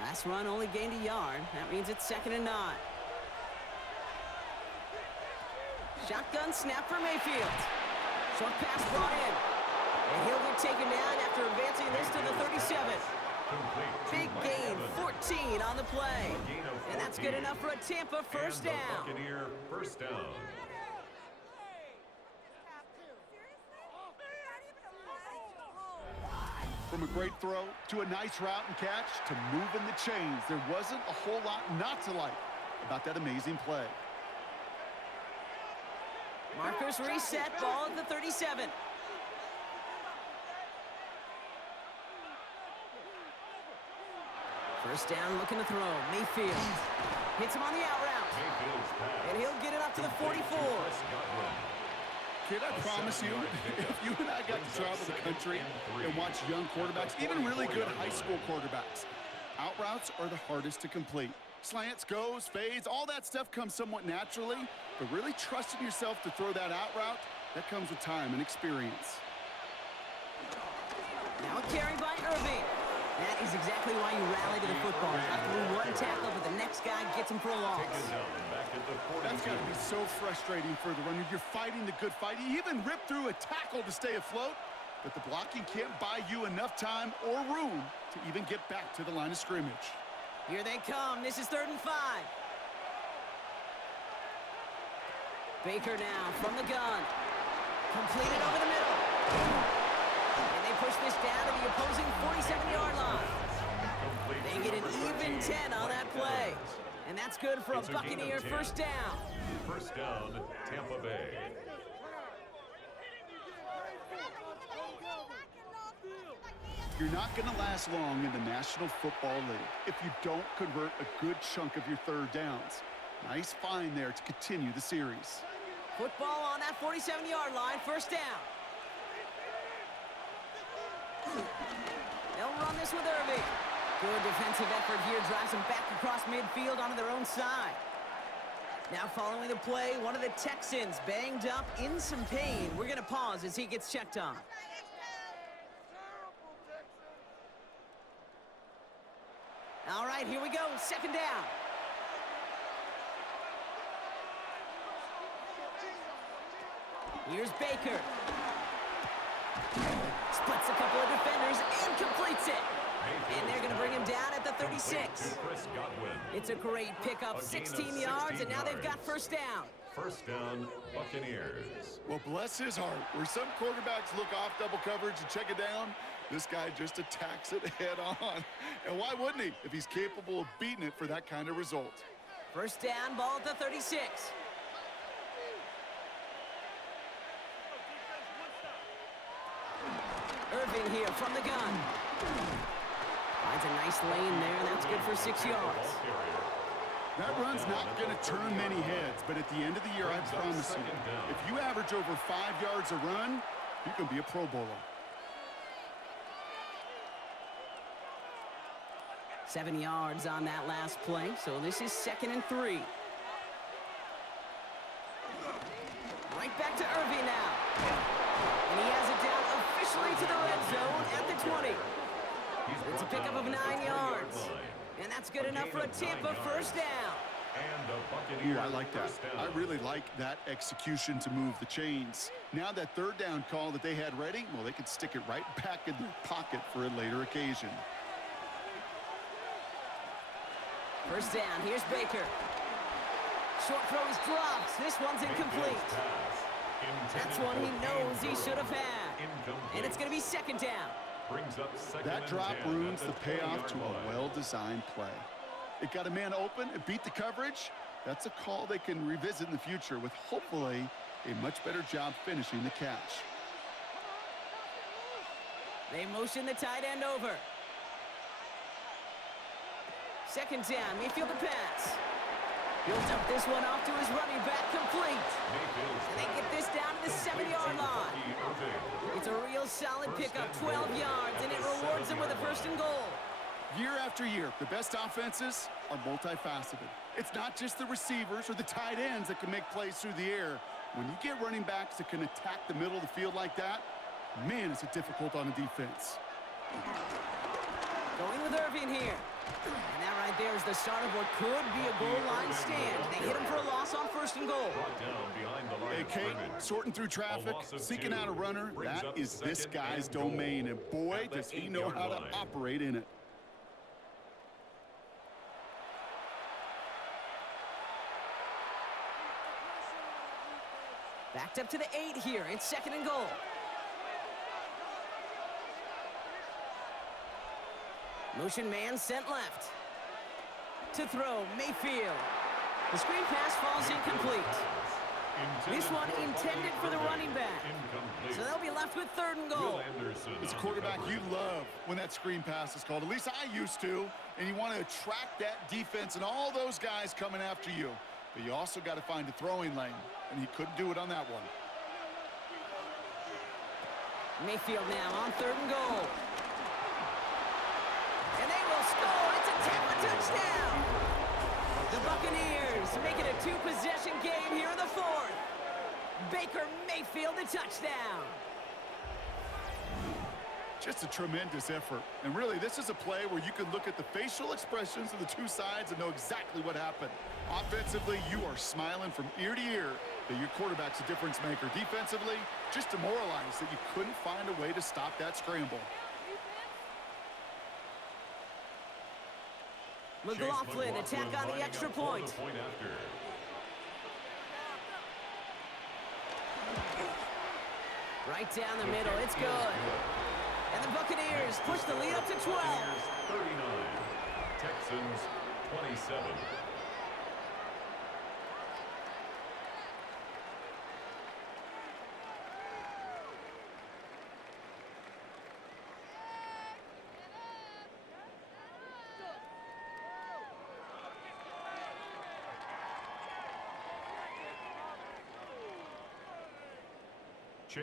Last run only gained a yard. That means it's 2nd and 9. Shotgun snap for Mayfield. Short pass brought in. And he'll get taken down after advancing this to the 37. Big gain, 14 on the play. And that's good enough for a Tampa 1st down. Buccaneer 1st down. From a great throw to a nice route and catch to moving the chains, there wasn't a whole lot not to like about that amazing play. Markers reset, ball at the 37. First down, looking to throw. Mayfield hits him on the out route. And he'll get it up to the 44. Kid, I promise you, if you and I got to travel the country and watch young quarterbacks, even really good high school quarterbacks, out routes are the hardest to complete. Slants, goes, fades, all that stuff comes somewhat naturally, but really trusting yourself to throw that out route, that comes with time and experience. Now a carry by Irving. That is exactly why you rally to the football. After one tackle, but the next guy gets him for a loss. That's got to be so frustrating for the runner. You're fighting the good fight. You even rip through a tackle to stay afloat, but the blocking can't buy you enough time or room to even get back to the line of scrimmage. Here they come. This is 3rd and 5. Baker now from the gun. Completed over the middle. And they push this down to the opposing 47-yard line. They get an even 10 on that play. And that's good for a Buccaneer 1st down. 1st down, Tampa Bay. You're not going to last long in the National Football League if you don't convert a good chunk of your 3rd downs. Nice find there to continue the series. Football on that 47-yard line, 1st down. They'll run this with Irving. Good defensive effort here, drives them back across midfield onto their own side. Now following the play, one of the Texans banged up in some pain. We're going to pause as he gets checked on. All right, here we go, 2nd down. Here's Baker. Splits a couple of defenders and completes it. And they're going to bring him down at the 36. It's a great pickup, 16 yards, and now they've got 1st down. 1st down, Buccaneers. Well, bless his heart. Where some quarterbacks look off double coverage and check it down, this guy just attacks it head on. And why wouldn't he if he's capable of beating it for that kind of result? 1st down, ball at the 36. Irving here from the gun. Finds a nice lane there, and that's good for 6 yards. That run's not going to turn many heads, but at the end of the year, I promise you, if you average over 5 yards a run, you can be a Pro Bowler. 7 yards on that last play, so this is 2nd and 3. Right back to Irving now. And he has it down officially to the red zone at the 20. It's a pickup of 9 yards. And that's good enough for a Tampa 1st down. Ooh, I like that. I really like that execution to move the chains. Now that 3rd down call that they had ready, well, they could stick it right back in their pocket for a later occasion. 1st down, here's Baker. Short throw is dropped. This one's incomplete. That's one he knows he should have had. And it's going to be 2nd down. Brings up second That and drop 10 ruins at the payoff to 20-yard a line. well-designed play. It got a man open, it beat the coverage. That's a call they can revisit in the future with hopefully a much better job finishing the catch. They motion the tight end over. Second down, Mayfield to pass. He'll dump this one off to his running back, complete. And they get this down to the 7-yard line. It's a real solid pickup, 12 yards, and it rewards them with a first and goal. Year after year, the best offenses are multifaceted. It's not just the receivers or the tight ends that can make plays through the air. When you get running backs that can attack the middle of the field like that, man, is it difficult on a defense. Going with Irving here. And that right there is the start of what could be a goal line stand. They hit him for a loss on first and goal. Hey, Kate, sorting through traffic, seeking out a runner, that is this guy's domain. And boy, does he know how to operate in it. Backed up to the 8 here. It's second and goal. Motion man sent left. To throw, Mayfield. The screen pass falls incomplete. This one intended for the running back. So they'll be left with third and goal. As a quarterback, you love when that screen pass is called. At least I used to. And you want to attract that defense and all those guys coming after you. But you also got to find a throwing lane. And he couldn't do it on that one. Mayfield now on third and goal. And they will score. It's a Tampa touchdown. The Buccaneers make it a two-possession game here in the fourth. Baker Mayfield the touchdown. Just a tremendous effort. And really, this is a play where you can look at the facial expressions of the two sides and know exactly what happened. Offensively, you are smiling from ear to ear that your quarterback's a difference maker. Defensively, just demoralized that you couldn't find a way to stop that scramble. McLaughlin attack on the extra point. Right down the middle, it's good. And the Buccaneers push the lead up to 12. 39, Texans 27.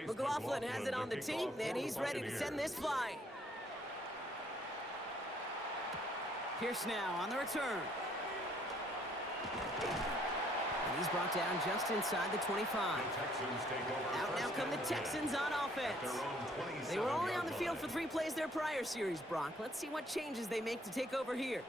McLaughlin has it on the team, and he's ready to send this flying. Pierce now on the return. And he's brought down just inside the 25. Out now come the Texans on offense. They were only on the field for 3 plays their prior series, Brock. Let's see what changes they make to take over here.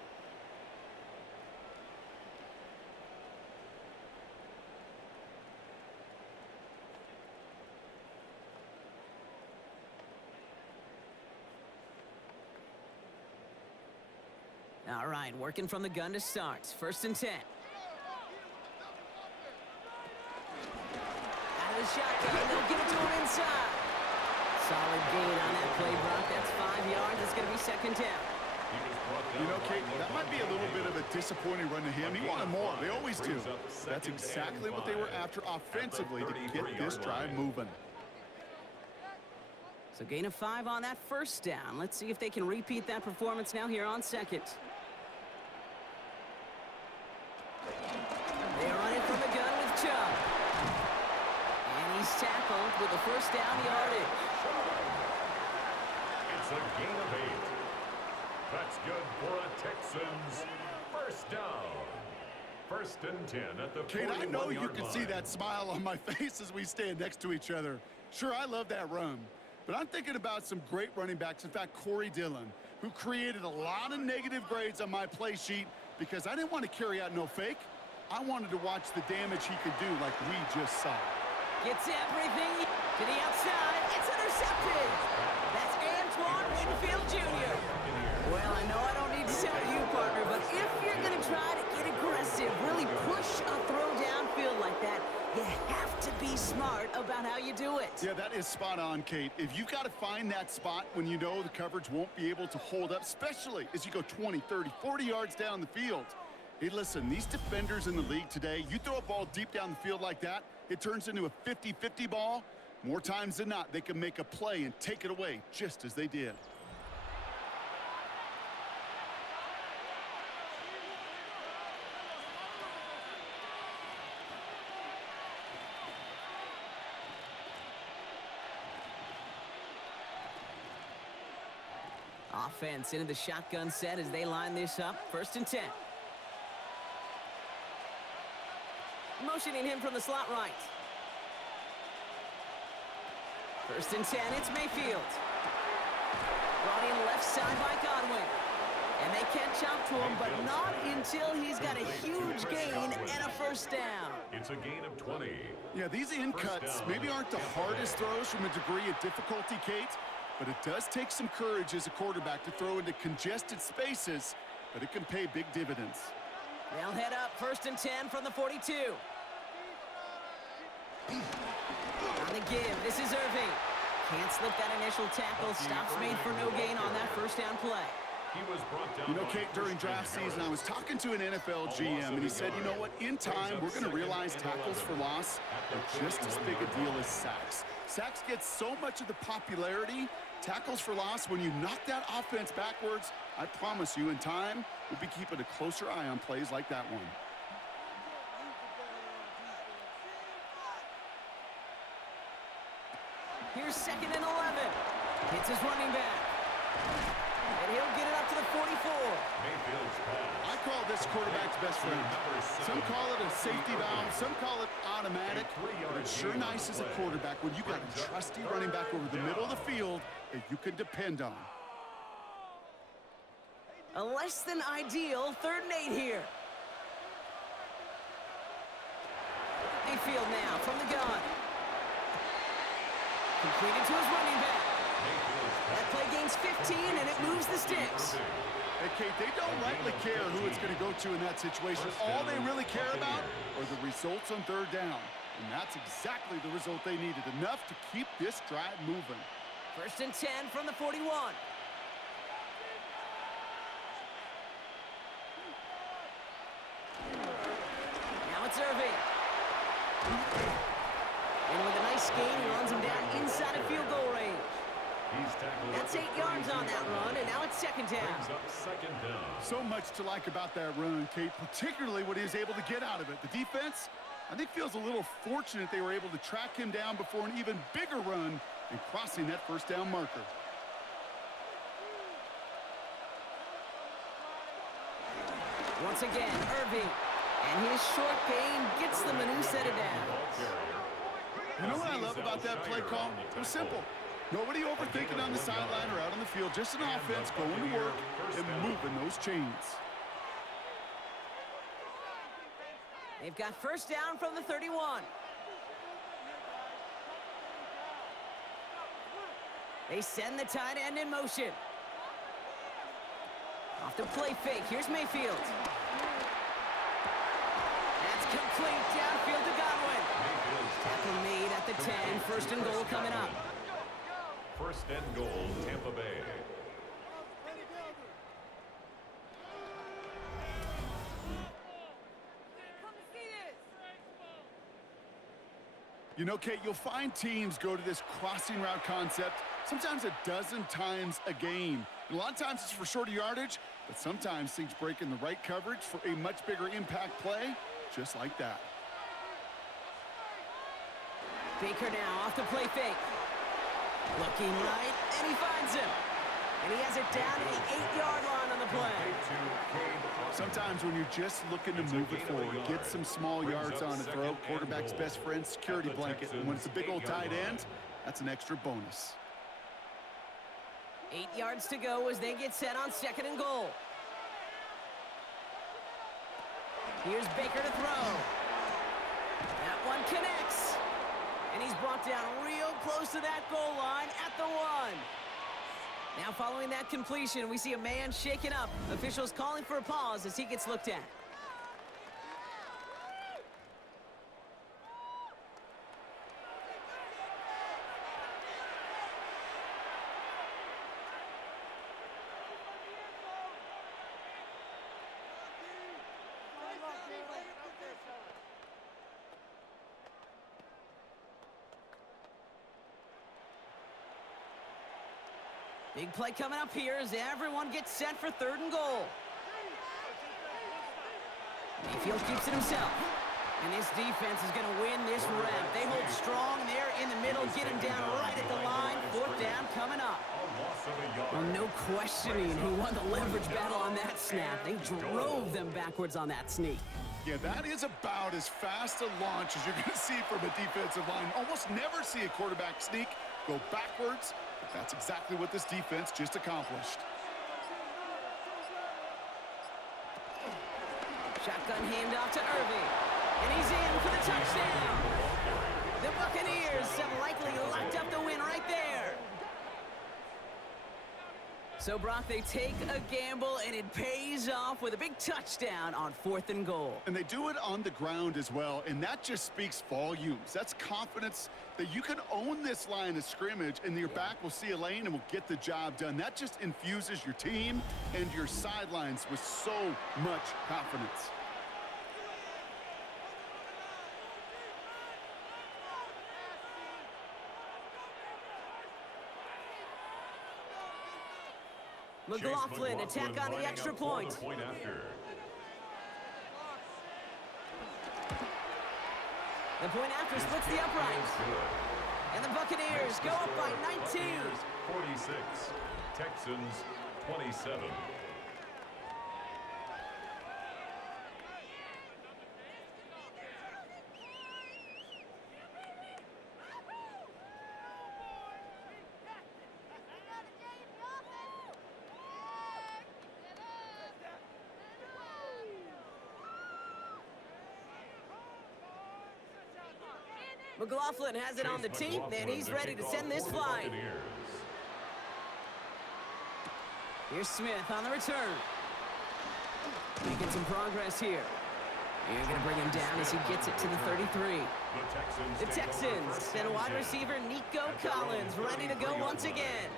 All right, working from the gun to start. First and 10. Out of the shotgun, they'll give it to him inside. Solid gain on that play, Brock. That's 5 yards. It's going to be second down. You know, Kate, that might be a little bit of a disappointing run to him. He wanted more. They always do. That's exactly what they were after offensively to get this drive moving. So gain of 5 on that first down. Let's see if they can repeat that performance now here on second. They run it from the gun with Chubb. And he's tackled with the first down yardage. It's a gain of 8. That's good for a Texans first down. First and 10 at the 41-yard line. Kate, I know you can see that smile on my face as we stand next to each other. Sure, I love that run. But I'm thinking about some great running backs. In fact, Corey Dillon, who created a lot of negative grades on my play sheet because I didn't want to carry out no fake. I wanted to watch the damage he could do like we just saw. Gets everything to the outside. It's intercepted. That's Antoine Winfield Jr. Well, I know I don't need to tell you, partner, but if you're going to try to get aggressive, really push a throw down field like that, you have to be smart about how you do it. Yeah, that is spot on, Kate. If you've got to find that spot when you know the coverage won't be able to hold up, especially as you go 20, 30, 40 yards down the field. Hey, listen, these defenders in the league today, you throw a ball deep down the field like that, it turns into a 50-50 ball. More times than not, they can make a play and take it away, just as they did. Offense into the shotgun set as they line this up. 1st and 10. Motioning him from the slot right. 1st and 10, it's Mayfield. Brought in left side by Godwin. And they catch up to him, but not until he's got a huge gain and a 1st down. It's a gain of 20. Yeah, these in cuts maybe aren't the hardest throws from a degree of difficulty, Kate, but it does take some courage as a quarterback to throw into congested spaces, but it can pay big dividends. They'll head up 1st and 10 from the 42. On the give, this is Irving. Can't slip that initial tackle. Stops made for no gain on that 1st down play. He was brought down. You know, Kate, during draft season, I was talking to an NFL GM, and he said, you know what, in time, we're going to realize tackles for loss are just as big a deal as sacks. Sacks get so much of the popularity. Tackles for loss, when you knock that offense backwards, I promise you, in time, we'll be keeping a closer eye on plays like that one. Here's 2nd and 11. Hits his running back. And he'll get it up to the 44. I call this quarterback's best friend. Some call it a safety valve, some call it automatic, but it's sure nice as a quarterback when you got a trusty running back over the middle of the field that you can depend on. A less than ideal 3rd and 8 here. Mayfield now from the gun. Completed to his running back. That play gains 15, and it moves the sticks. Hey, Kate, they don't rightly care who it's going to go to in that situation. All they really care about are the results on 3rd down. And that's exactly the result they needed, enough to keep this drive moving. 1st and 10 from the 41. Now it's Irving. And with a nice gain, he runs him down inside of field goal range. That's 8 yards on that run, and now it's 2nd down. So much to like about that run, Kate, particularly what he was able to get out of it. The defense, I think, feels a little fortunate they were able to track him down before an even bigger run and crossing that 1st down marker. Once again, Irving. And his short gain gets them a new set of downs. You know what I love about that play call? It was simple. Nobody overthinking on the sideline or out on the field. Just an offense going to work and moving those chains. They've got 1st down from the 31. They send the tight end in motion. Off the play fake. Here's Mayfield. That's complete. Downfield to Godwin. Tackle made at the 10. 1st and goal coming up. 1st and goal, Tampa Bay. You know, Kate, you'll find teams go to this crossing route concept sometimes a dozen times a game. And a lot of times it's for shorter yardage, but sometimes things break in the right coverage for a much bigger impact play, just like that. Baker now off the play fake. Looking right, and he finds him. And he has it down to the 8-yard line on the play. Sometimes when you're just looking to move it forward, get some small yards on it, throw quarterback's best friend, security blanket. And when it's a big old tight end, that's an extra bonus. 8 yards to go as they get set on 2nd and goal. Here's Baker to throw. That one connects. And he's brought down real close to that goal line at the 1. Now following that completion, we see a man shaken up. Officials calling for a pause as he gets looked at. Big play coming up here as everyone gets set for 3rd and goal. Mayfield keeps it himself. And this defense is going to win this rep. They hold strong there in the middle, getting down right at the line. 4th down coming up. Well, no questioning who won the leverage battle on that snap. They drove them backwards on that sneak. Yeah, that is about as fast a launch as you're going to see from a defensive line. Almost never see a quarterback sneak go backwards, but that's exactly what this defense just accomplished. Shotgun handoff to Irving. And he's in for the touchdown. The Buccaneers have likely locked up the win right there. So, Brock, they take a gamble, and it pays off with a big touchdown on 4th and goal. And they do it on the ground as well, and that just speaks volumes. That's confidence that you can own this line of scrimmage, and your back will see a lane and will get the job done. That just infuses your team and your sidelines with so much confidence. McLaughlin attack on the extra point. The point after splits the upright. And the Buccaneers go up by 19. 46, Texans 27. McLaughlin has it on the tee, and he's ready to send this flying. Here's Smith on the return. Making some progress here. You're going to bring him down as he gets it to the 33. The Texans and wide receiver Nico Collins ready to go once again.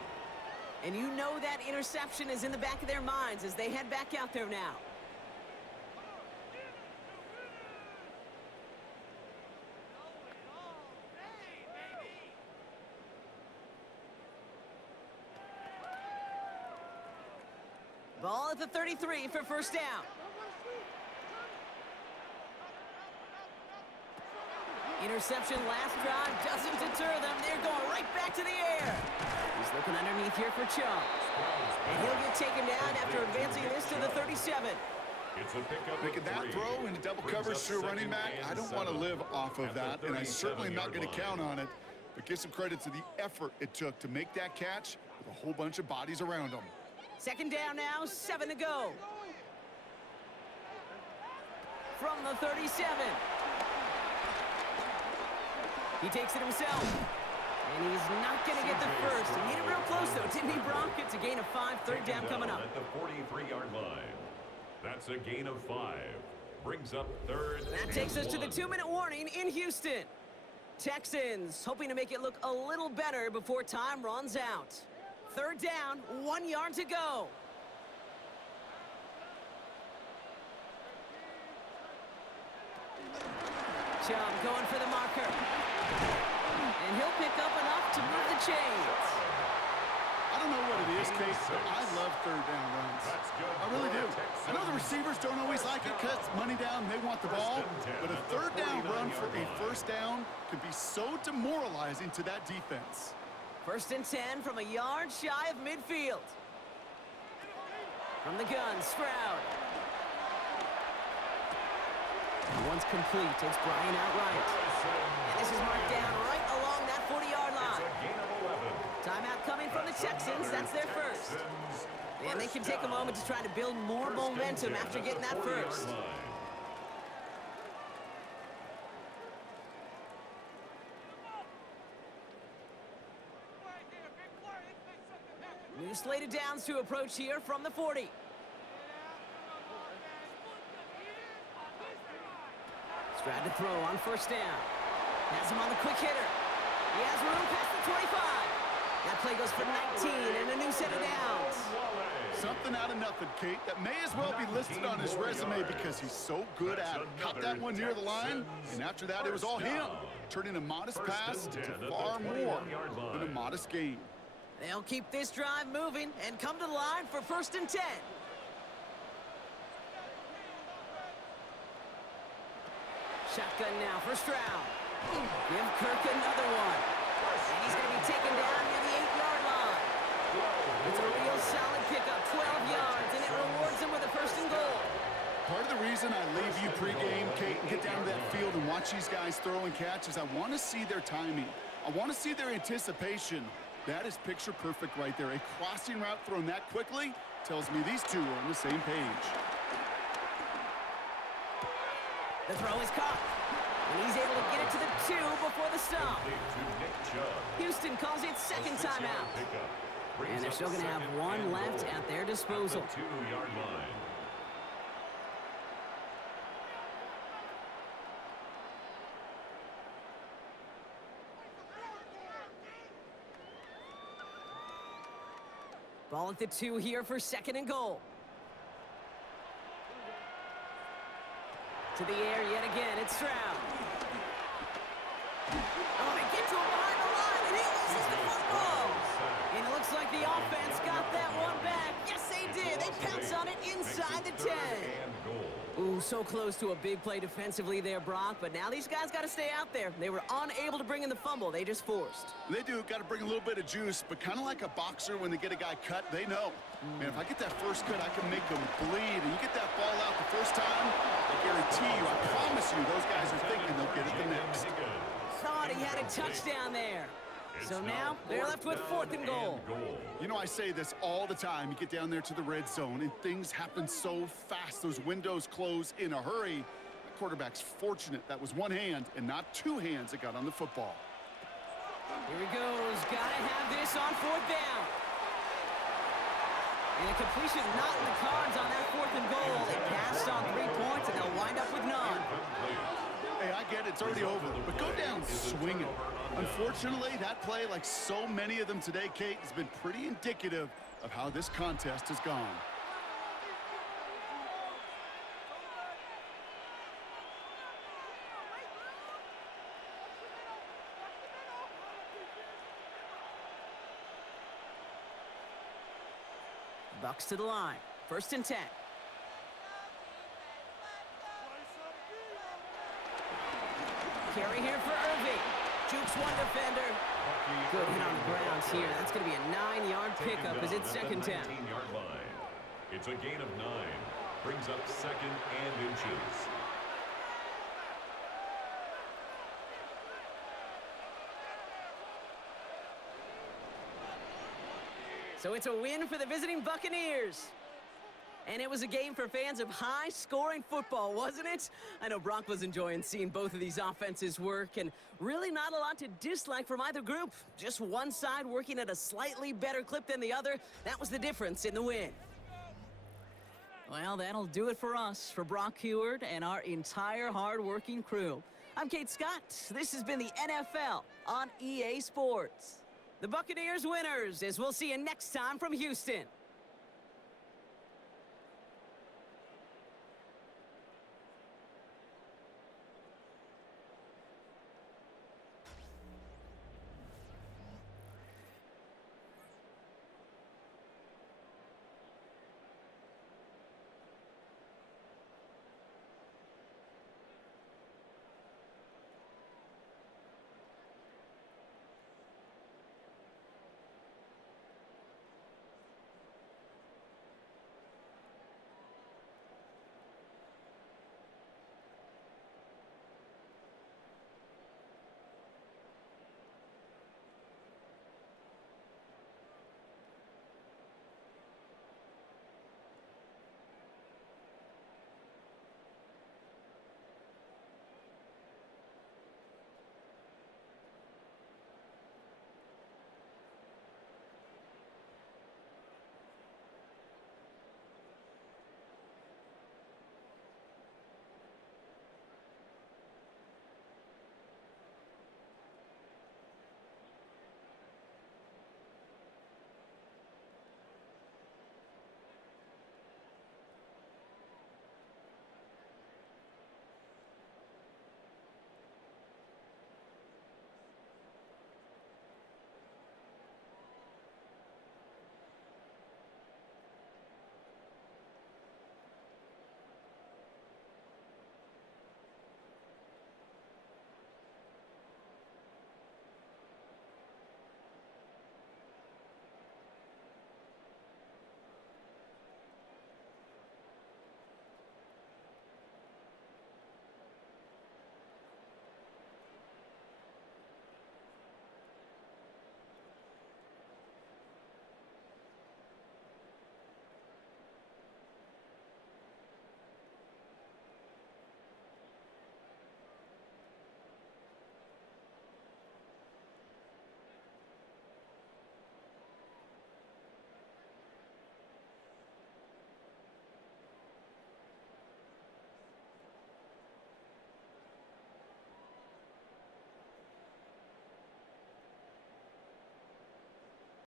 And you know that interception is in the back of their minds as they head back out there now. Ball at the 33 for 1st down. Interception last drive doesn't deter them. They're going right back to the air. He's looking underneath here for Chubb. And he'll get taken down after advancing this to the 37. It's a pickup. Making that throw into double coverage to a running back, I don't want to live off of that, and I certainly am not going to count on it. But give some credit to the effort it took to make that catch with a whole bunch of bodies around him. 2nd down now, 7 to go. From the 37. He takes it himself. And he's not going to get the first. He hit it real close, though, didn't he, Brock? It's a gain of 5, 3rd down coming up. At the 43-yard line. That's a gain of 5. Brings up 3rd. That takes us to the 2-minute warning in Houston. Texans hoping to make it look a little better before time runs out. 3rd down, 1 yard to go. Chubb going for the marker. And he'll pick up enough to move the chains. I don't know what it is, Kate, but I love 3rd down runs. I really do. I know the receivers don't always like it because it's money down and they want the ball, but a 3rd down run for a 1st down can be so demoralizing to that defense. 1st and 10 from a yard shy of midfield. From the gun, Stroud. And once complete, it's Brian outright. And this is marked down right along that 40-yard line. Timeout coming from the Texans. That's their first. And they can take a moment to try to build more momentum after getting that first. New slated downs to approach here from the 40. Stroud to throw on 1st down. Has him on the quick hitter. He has room past the 25. That play goes for 19 and a new set of downs. Something out of nothing, Kate. That may as well be listed on his resume because he's so good at it. Caught that one near the line, and after that it was all him. Turning a modest pass to far more than a modest gain. They'll keep this drive moving and come to the line for 1st and 10. Shotgun now for Stroud. Give Kirk another one. And he's going to be taken down near the 8-yard line. It's a real solid pickup, 12 yards, and it rewards him with a 1st and goal. Part of the reason I leave you pregame, Kate, and get down to that field and watch these guys throw and catch is I want to see their timing. I want to see their anticipation. That is picture perfect right there. A crossing route thrown that quickly tells me these two are on the same page. The throw is caught. And he's able to get it to the 2 before the stop. Houston calls it 2nd timeout. And they're still going to have one left at their disposal. At the 2-yard line. Ball at the 2 here for 2nd and goal. To the air yet again, it's Stroud. Oh, they get to him behind the line, and he loses the football. And it looks like the offense got that one back. Yes, they did. They pounce on it inside the 10. Ooh, so close to a big play defensively there, Brock, but now these guys got to stay out there. They were unable to bring in the fumble. They just forced. They do. Got to bring a little bit of juice, but kind of like a boxer when they get a guy cut, they know. Man, if I get that first cut, I can make them bleed. And you get that ball out the first time, I guarantee you, I promise you, those guys are thinking they'll get it the next. Thought he had a touchdown there. So now they're left with 4th and goal. You know, I say this all the time. You get down there to the red zone, and things happen so fast. Those windows close in a hurry. The quarterback's fortunate that was one hand and not two hands that got on the football. Here he goes. Got to have this on 4th down. And a completion not in the cards on that 4th and goal. They passed on 3 points, and they'll wind up with none. Hey, I get it. It's already over, but go down swinging. Unfortunately, that play, like so many of them today, Kate, has been pretty indicative of how this contest has gone. Bucks to the line. 1st and 10. Carry here for Irving. Jukes one defender. Good hit on the grounds here. That's going to be a 9-yard pickup as it's 2nd down. 19-yard line. It's a gain of 9. Brings up 2nd and inches. So it's a win for the visiting Buccaneers. And it was a game for fans of high-scoring football, wasn't it? I know Brock was enjoying seeing both of these offenses work, and really not a lot to dislike from either group. Just one side working at a slightly better clip than the other. That was the difference in the win. Well, that'll do it for us, for Brock Heward and our entire hard-working crew. I'm Kate Scott. This has been the NFL on EA Sports. The Buccaneers winners, as we'll see you next time from Houston.